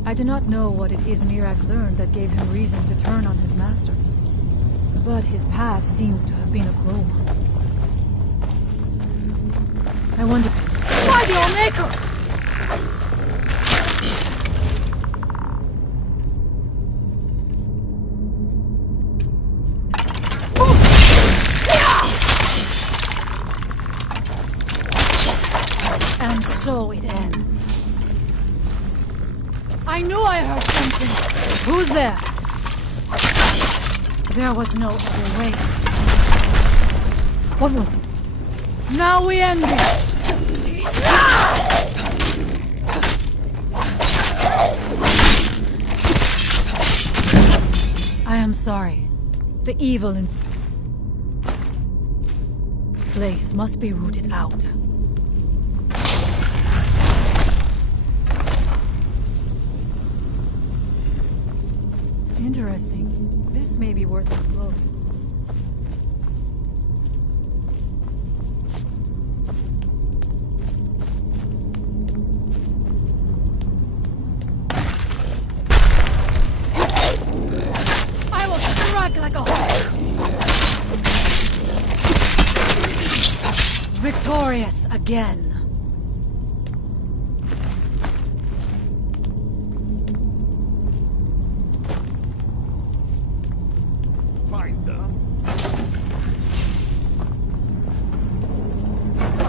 I do not know what it is Mirak learned that gave him reason to turn on his masters. But his path seems to have been a gloom. I wonder... By the Allmaker! And so it ends. I knew I heard something. Who's there? There was no other way. What was it? Now we end this. I am sorry. The evil in this place must be rooted out. Interesting. This may be worth exploring. I will strike like a hawk! Victorious again.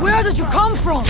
Where did you come from?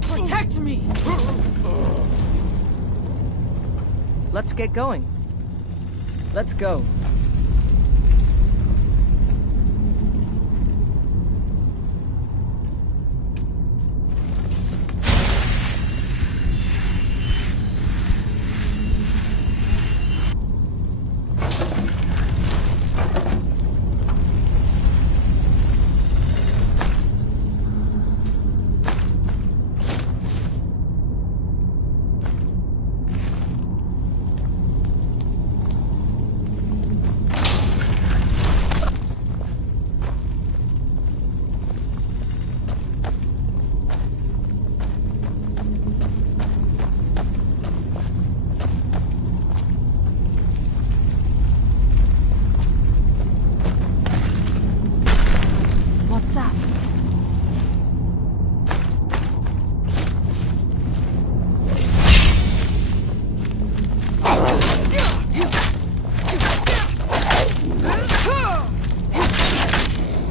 Protect me! Let's get going. Let's go. that?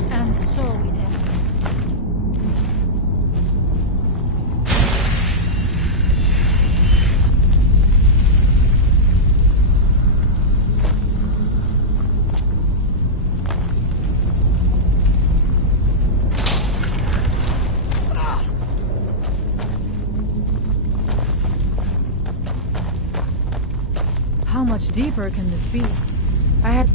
And so it ends. How much deeper can this be? I had...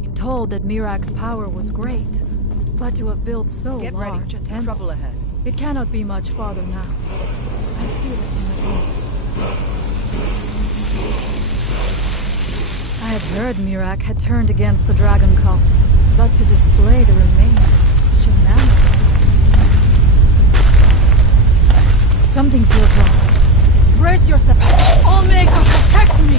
been told that Mirak's power was great, but to have built so large a temple... Trouble ahead. It cannot be much farther now. I feel it in the bones. I had heard Mirak had turned against the dragon cult, but to display the remains in such a manner... Something feels wrong. Brace yourself! Allmaker, protect me!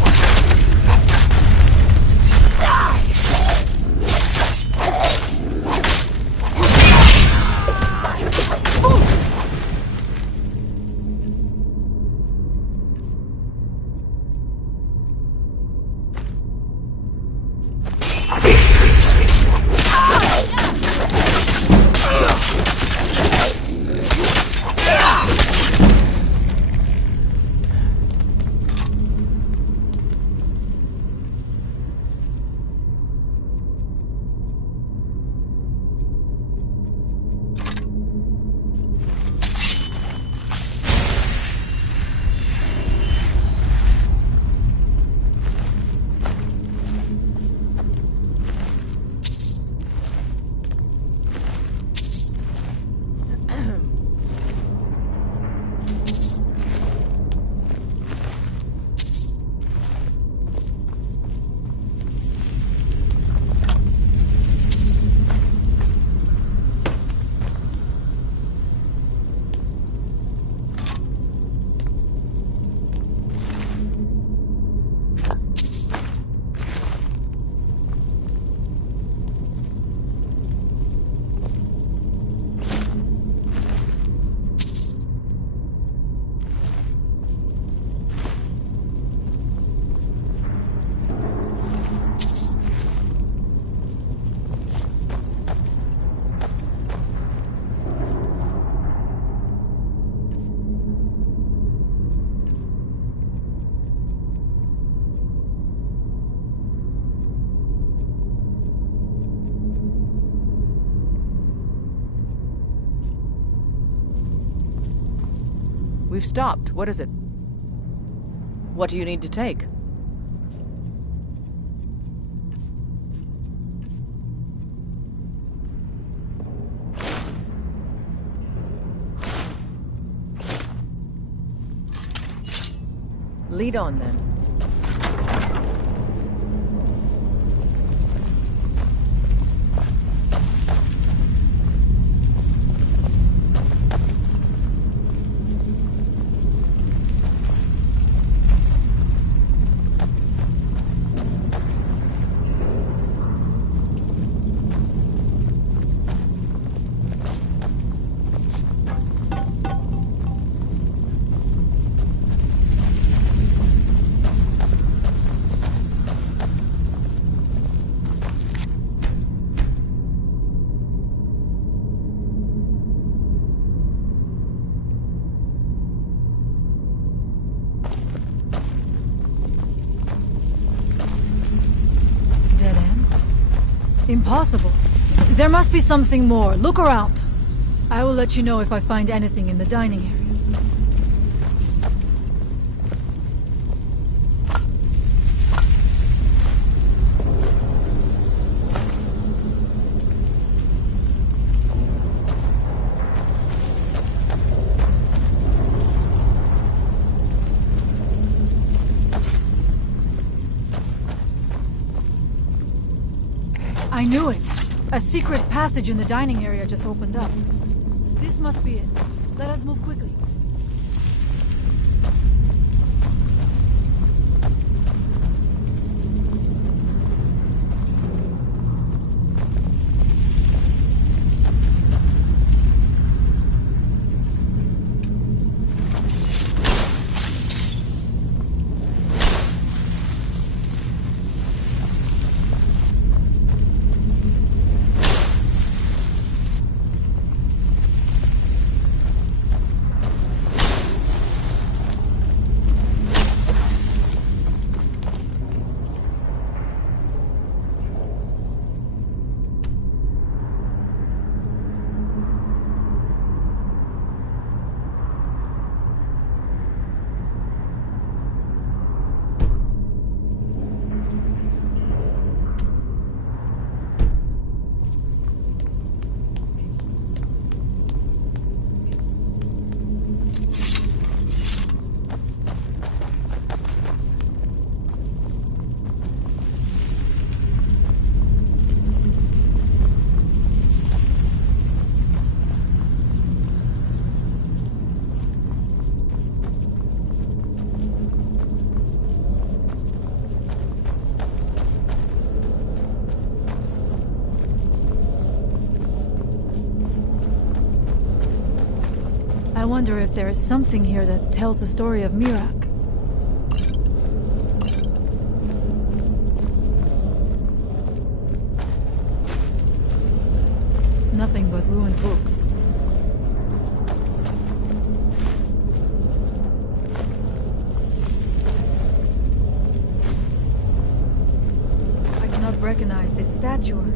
We've stopped. What is it? What do you need to take? Lead on, then. Impossible. There must be something more. Look around. I will let you know if I find anything in the dining area. I knew it! A secret passage in the dining area just opened up. This must be it. Let us move quickly. wonder if there is something here that tells the story of Mirak. Nothing but ruined books. I do not recognize this statuary.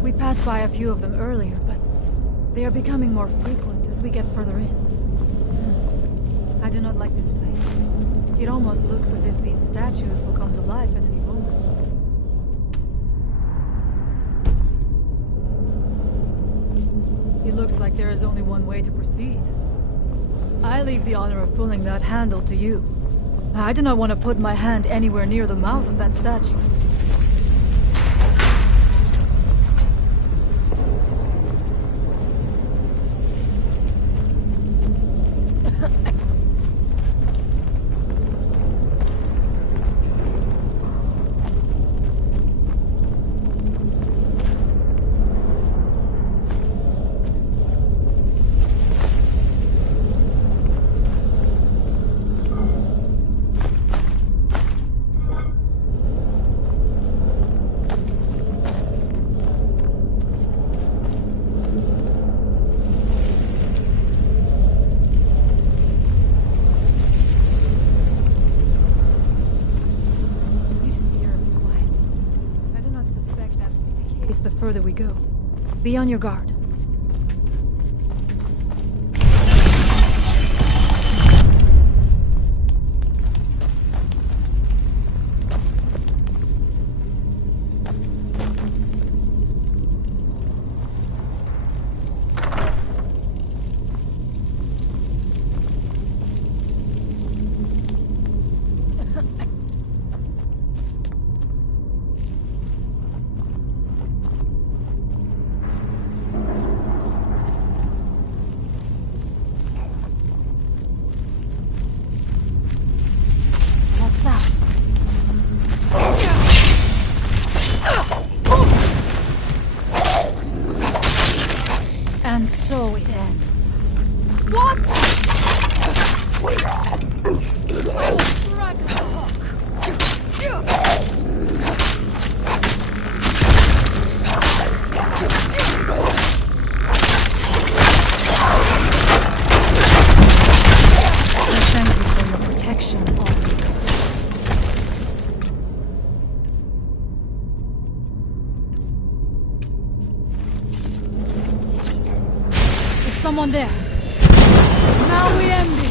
We passed by a few of them earlier, but they are becoming more frequent as we get further in. I do not like this place. It almost looks as if these statues will come to life at any moment. It looks like there is only one way to proceed. I leave the honor of pulling that handle to you. I do not want to put my hand anywhere near the mouth of that statue. The further we go. Be on your guard. And so it ends. What? Thank you for your protection. Someone there. Now we end it.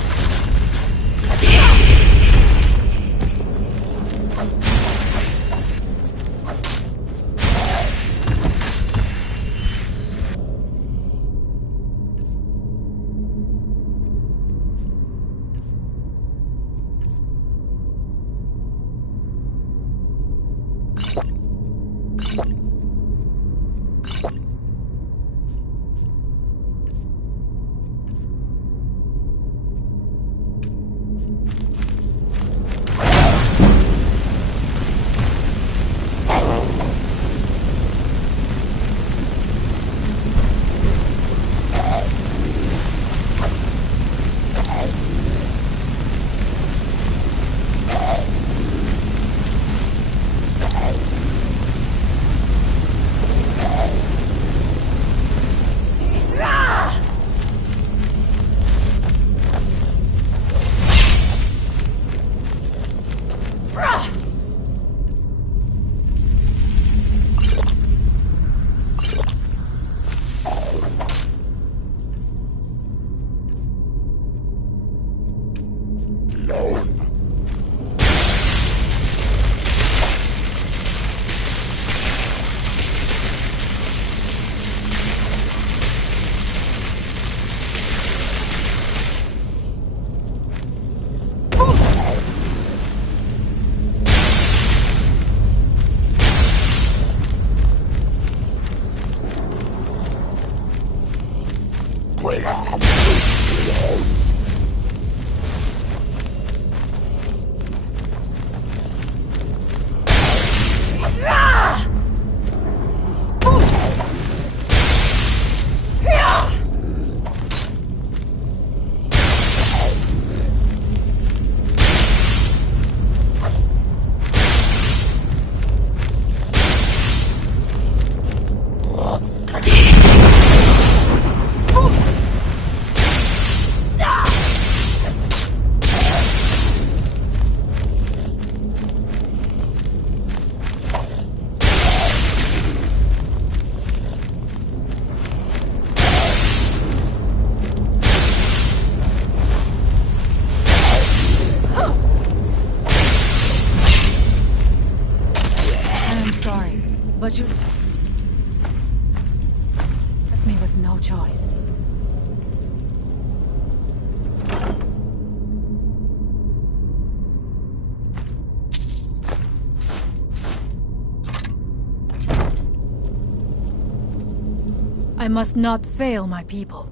I must not fail my people.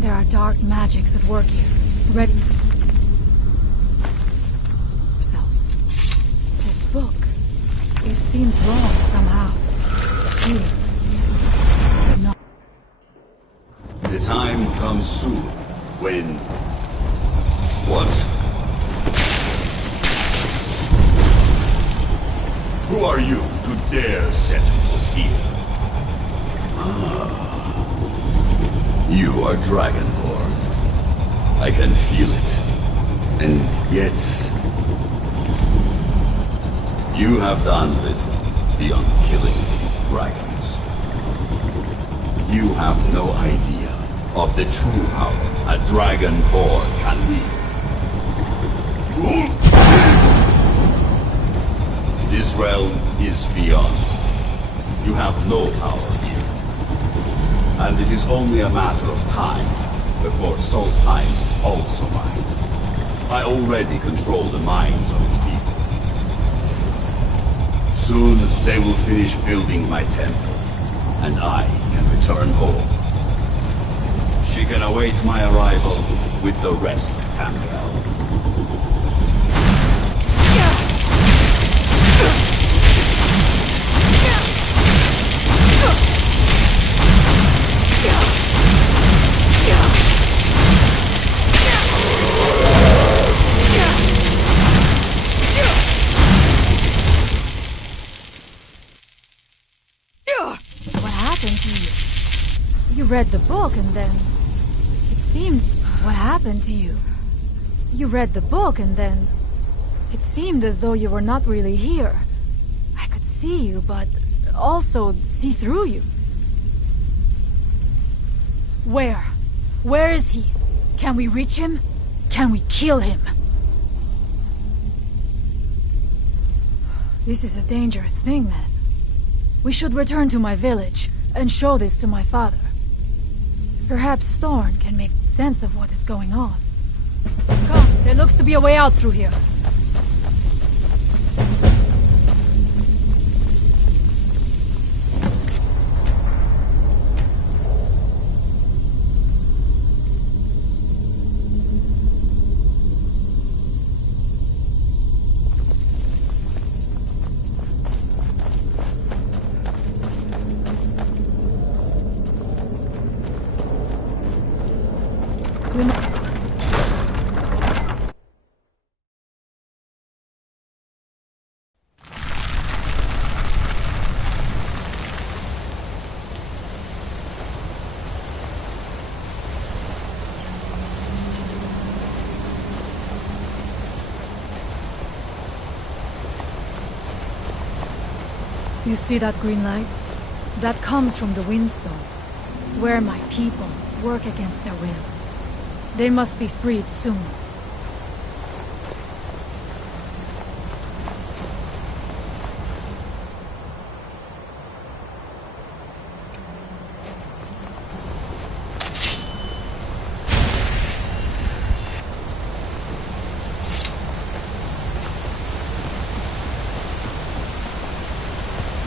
There are dark magics at work here. Ready. Yourself. This book. It seems wrong somehow. Here. No. The time comes soon when... What? Who are you to dare set foot here? You are Dragonborn. I can feel it. And yet... you have done little beyond killing a few dragons. You have no idea of the true power a Dragonborn can wield. This realm is beyond. You have no power here. And it is only a matter of time before Solstheim is also mine. I already control the minds of its people. Soon they will finish building my temple, and I can return home. She can await my arrival with the rest of Tamriel. What happened to you? You read the book and then... It seemed... What happened to you? You read the book and then... It seemed as though you were not really here. I could see you, but also see through you. Where? Where is he? Can we reach him? Can we kill him? This is a dangerous thing, then. We should return to my village and show this to my father. Perhaps Storn can make sense of what is going on. Come, there looks to be a way out through here. You see that green light? That comes from the Windstone, where my people work against their will. They must be freed soon.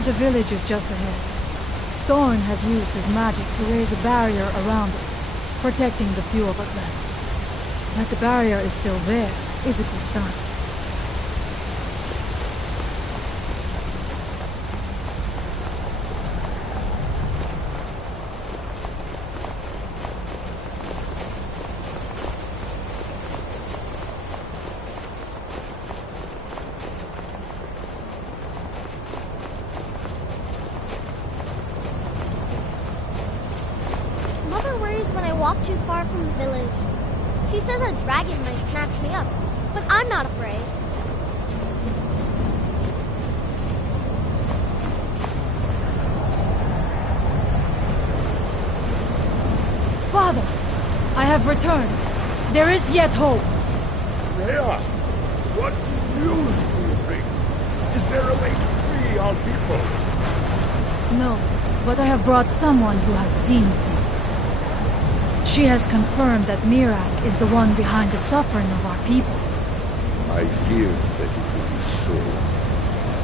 The village is just ahead. Storn has used his magic to raise a barrier around it, protecting the few of us left. That the barrier is still there is a good sign. Mother worries when I walk too far from the village. She says a dragon might snatch me up, but I'm not afraid. Father, I have returned. There is yet hope. Freya, what news do you bring? Is there a way to free our people? No, but I have brought someone who has seen things. She has confirmed that Mirak is the one behind the suffering of our people. I feared that it would be so.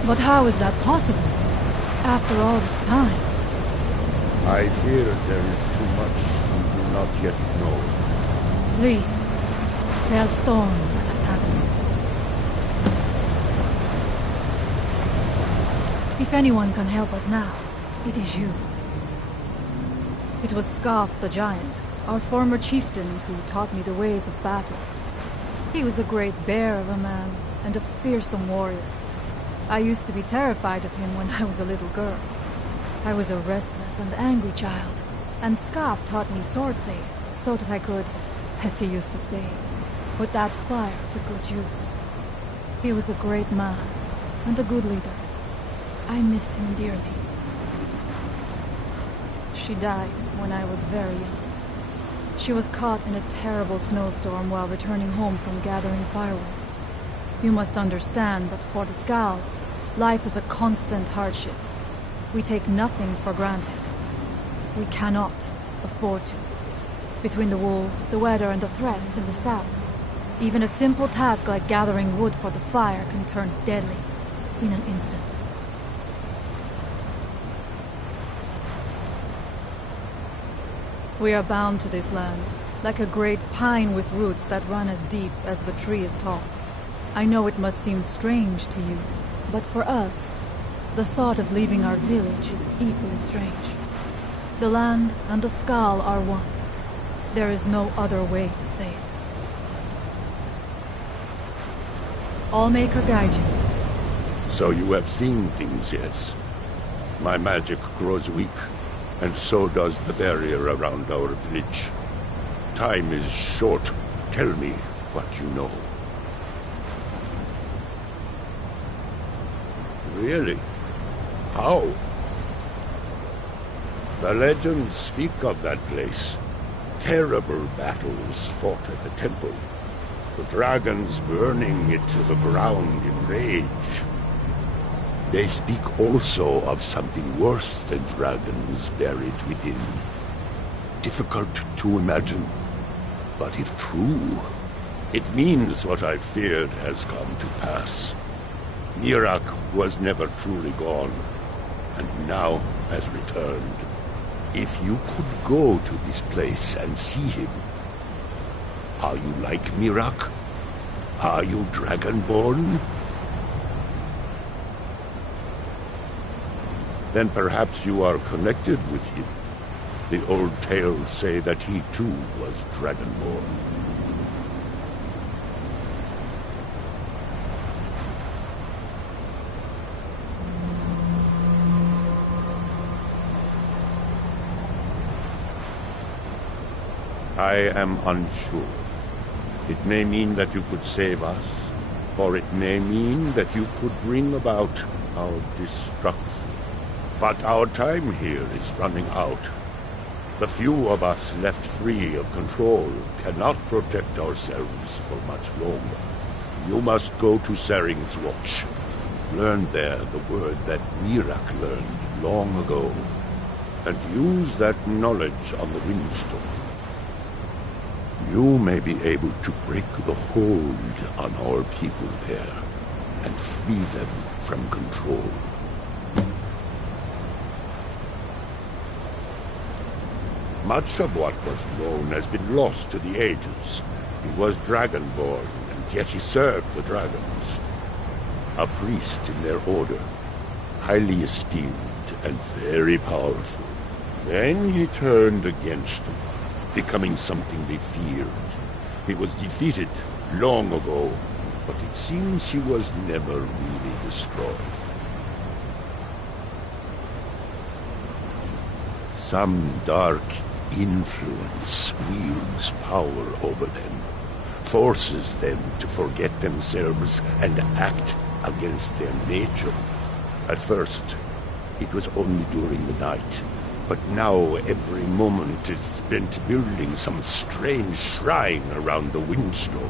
But how is that possible? After all this time? I fear there is too much we do not yet know. Please, tell Storm what has happened. If anyone can help us now, it is you. It was Scarf the Giant, our former chieftain, who taught me the ways of battle. He was a great bear of a man, and a fearsome warrior. I used to be terrified of him when I was a little girl. I was a restless and angry child, and Scarf taught me swordplay, so that I could, as he used to say, put that fire to good use. He was a great man, and a good leader. I miss him dearly. She died when I was very young. She was caught in a terrible snowstorm while returning home from gathering firewood. You must understand that for the Skal, life is a constant hardship. We take nothing for granted. We cannot afford to. Between the wolves, the weather, and the threats in the south, even a simple task like gathering wood for the fire can turn deadly in an instant. We are bound to this land, like a great pine with roots that run as deep as the tree is tall. I know it must seem strange to you, but for us, the thought of leaving our village is equally strange. The land and the Skal are one. There is no other way to say it. Allmaker guide you. So you have seen things, yes? My magic grows weak, and so does the barrier around our village. Time is short. Tell me what you know. Really? How? The legends speak of that place. Terrible battles fought at the temple. The dragons burning it to the ground in rage. They speak also of something worse than dragons buried within. Difficult to imagine, but if true, it means what I feared has come to pass. Mirak was never truly gone, and now has returned. If you could go to this place and see him, are you like Mirak? Are you Dragonborn? Then perhaps you are connected with him. The old tales say that he too was Dragonborn. I am unsure. It may mean that you could save us, or it may mean that you could bring about our destruction. But our time here is running out. The few of us left free of control cannot protect ourselves for much longer. You must go to Saring's Watch. Learn there the word that Mirak learned long ago, and use that knowledge on the Windstorm. You may be able to break the hold on our people there, and free them from control. Much of what was known has been lost to the ages. He was Dragonborn, and yet he served the dragons. A priest in their order, highly esteemed and very powerful. Then he turned against them, becoming something they feared. He was defeated long ago, but it seems he was never really destroyed. Some dark influence wields power over them, forces them to forget themselves and act against their nature. At first, it was only during the night, but now every moment is spent building some strange shrine around the Windstone.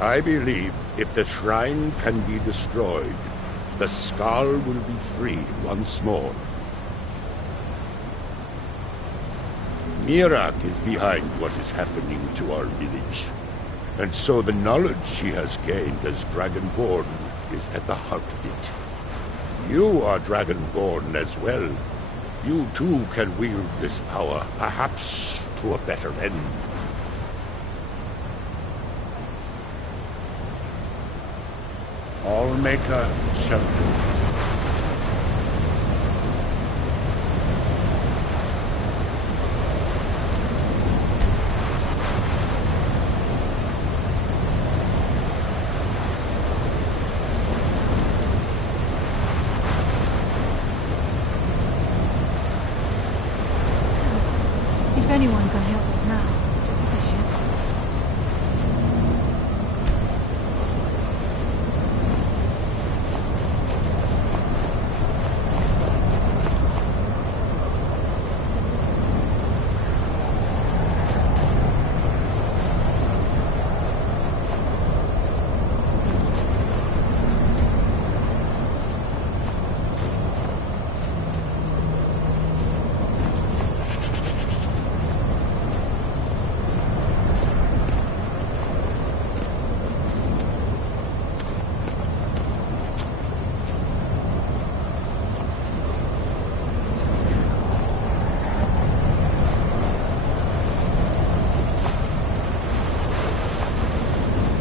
I believe if the shrine can be destroyed, the Skull will be free once more. Mirak is behind what is happening to our village, and so the knowledge she has gained as Dragonborn is at the heart of it. You are Dragonborn as well. You too can wield this power, perhaps to a better end. All make a shelter. If anyone can help us now, they should.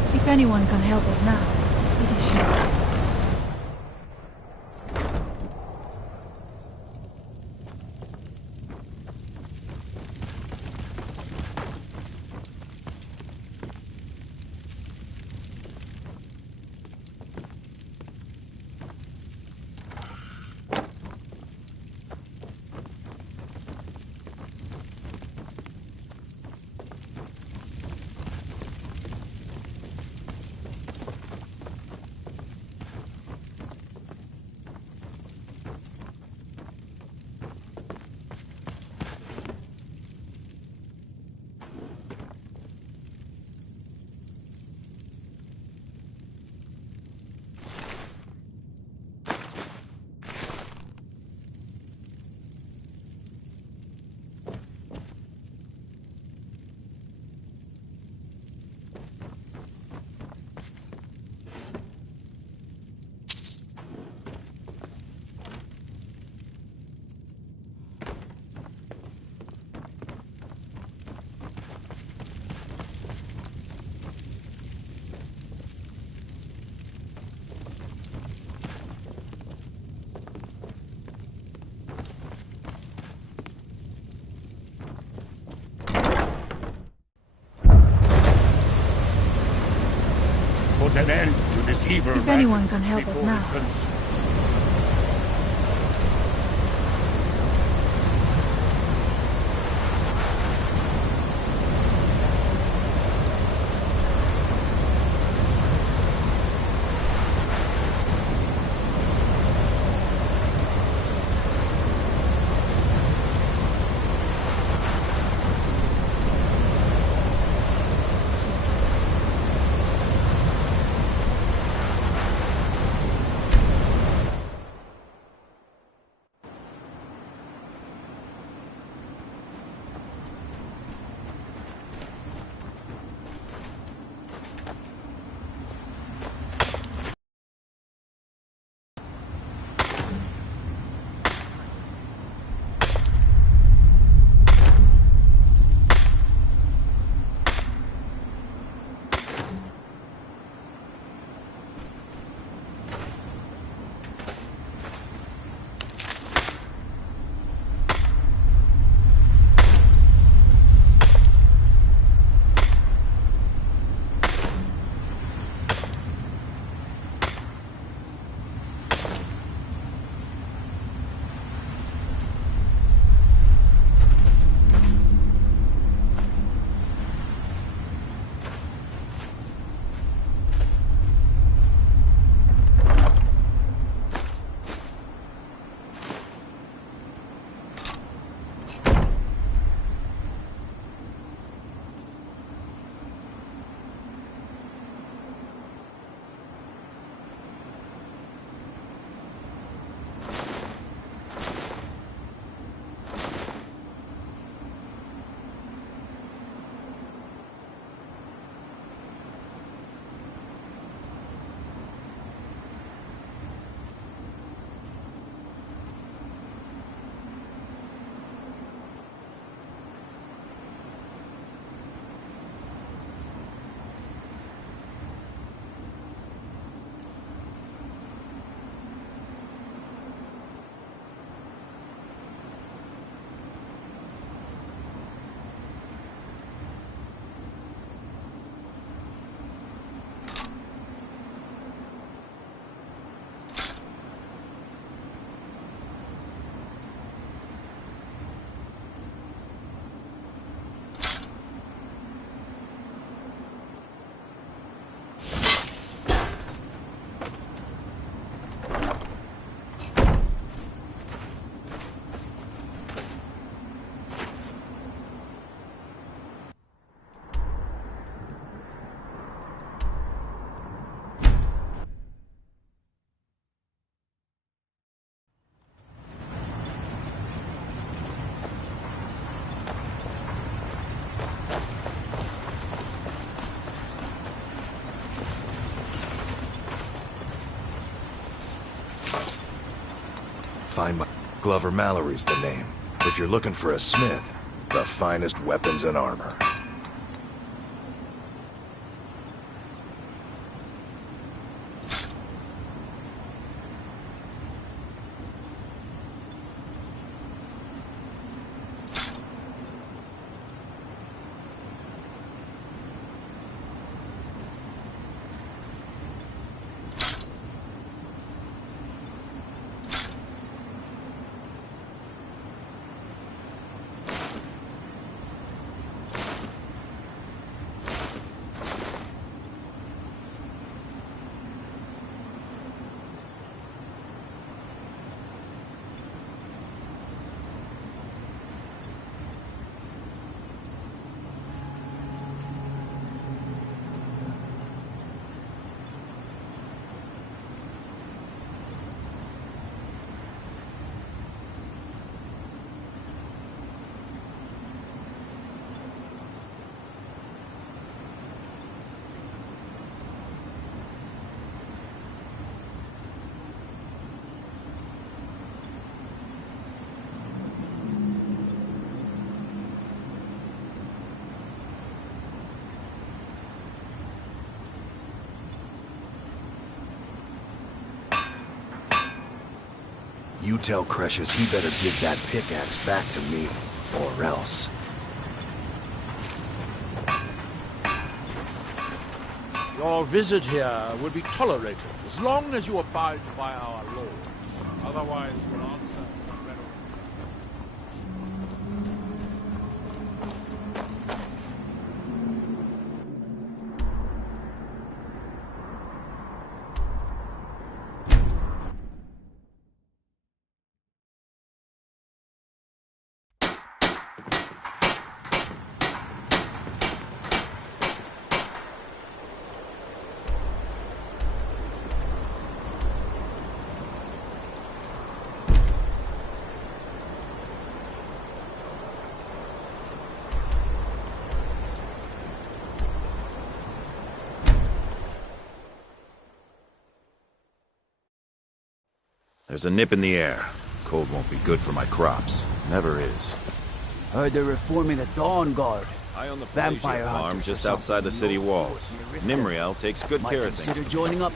If anyone can help us now, they should. Put an end to this evil. If anyone can help us now. find my... Glover Mallory's the name. If you're looking for a smith, the finest weapons and armor. You tell Cretius he better give that pickaxe back to me, or else. Your visit here will be tolerated as long as you abide by our laws. Otherwise, your answer to the riddle. There's a nip in the air. Cold won't be good for my crops. Never is. Heard they're reforming the Dawn Guard. I own the Vampire farm hunters just or outside the something. city walls. Nimriel takes good Might care of consider things. joining up.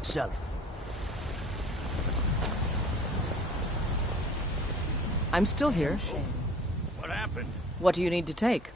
Self. I'm still here. What happened? What do you need to take?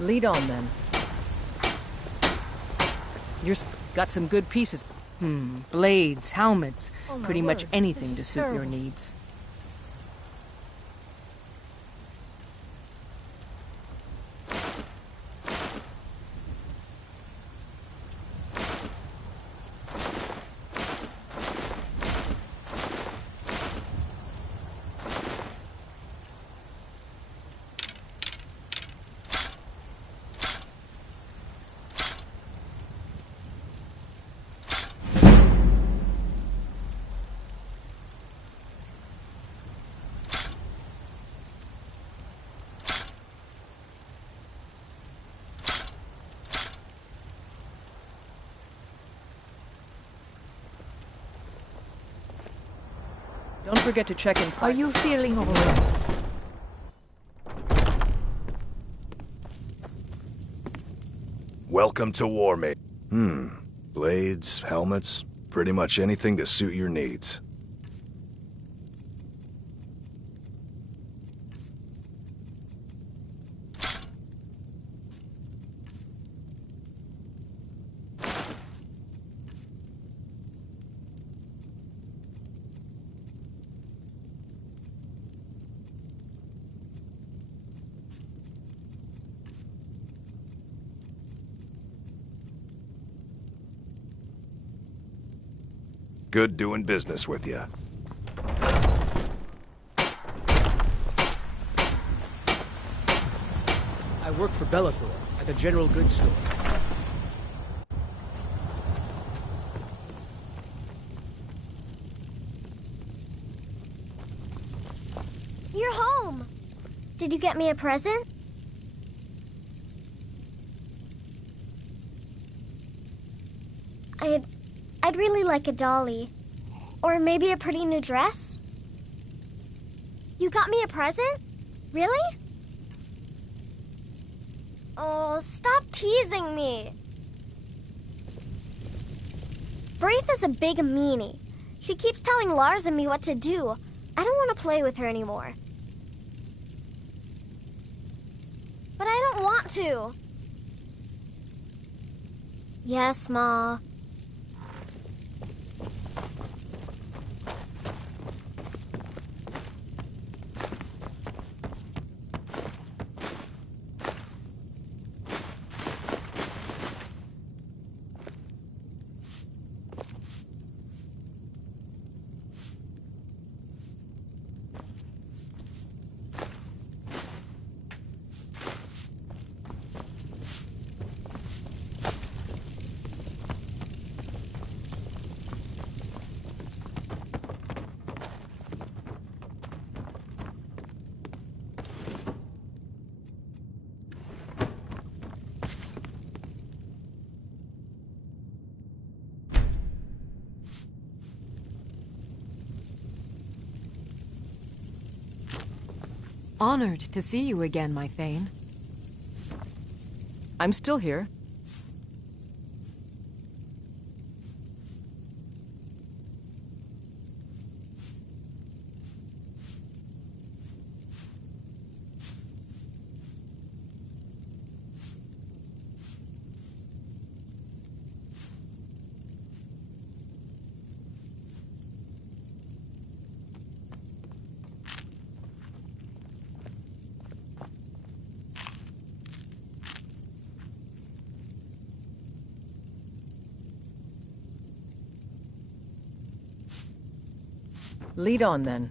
Lead on, then. You've got some good pieces. Blades, helmets, pretty much anything to suit your needs. Don't forget to check inside. Are you feeling all right? Welcome to war, mate. Blades, helmets, pretty much anything to suit your needs. Good doing business with you. I work for Bellathor at the general goods store. You're home! Did you get me a present? I'd really like a dolly. Or maybe a pretty new dress? You got me a present? Really? Oh, stop teasing me. Braith is a big meanie. She keeps telling Lars and me what to do. I don't want to play with her anymore. But I don't want to. Yes, Ma. Honored to see you again, my Thane. I'm still here. Lead on, then.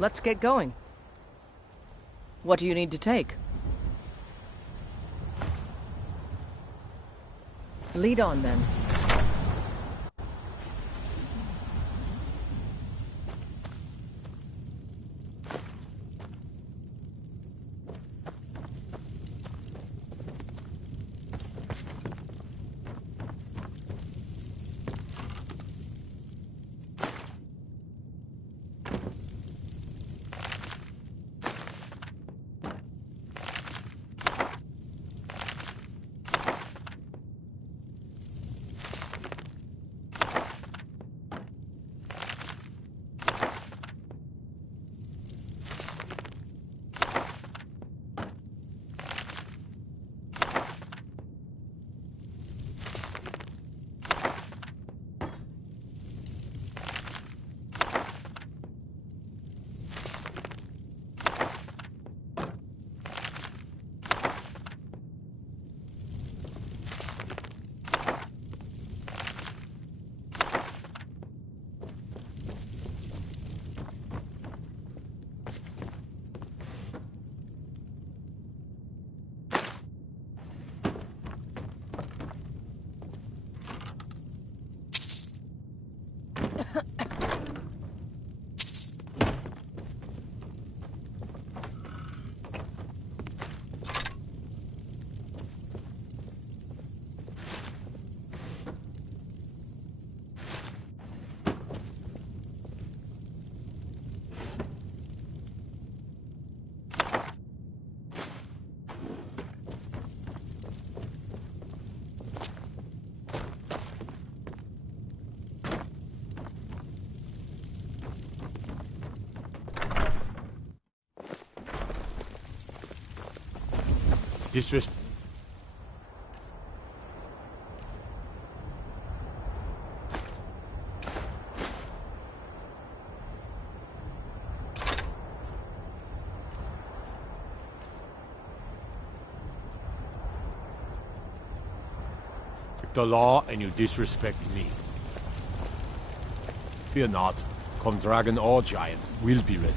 Let's get going. What do you need to take? Lead on, then. Disrespect. The law and you disrespect me. Fear not. Come dragon or giant, we'll be ready.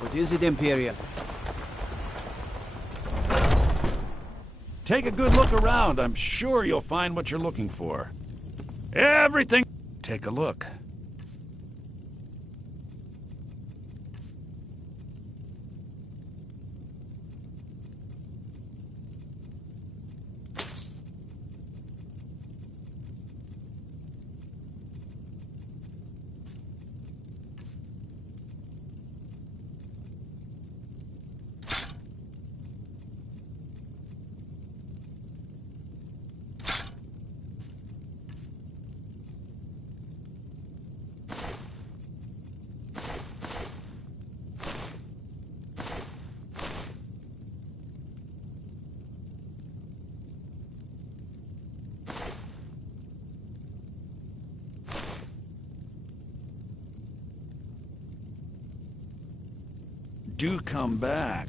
What is it, Imperial? Take a good look around. I'm sure you'll find what you're looking for. Everything... Take a look. Do come back.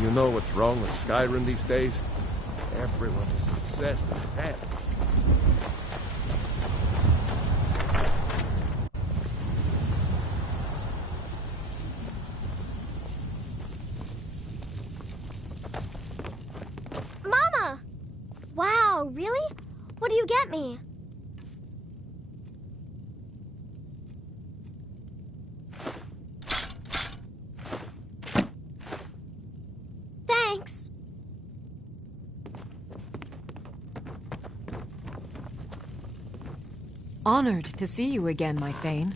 You know what's wrong with Skyrim these days? Everyone is obsessed with that. Mama! Wow, really? What do you get me? Thanks. Honored to see you again, my Thane.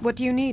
What do you need?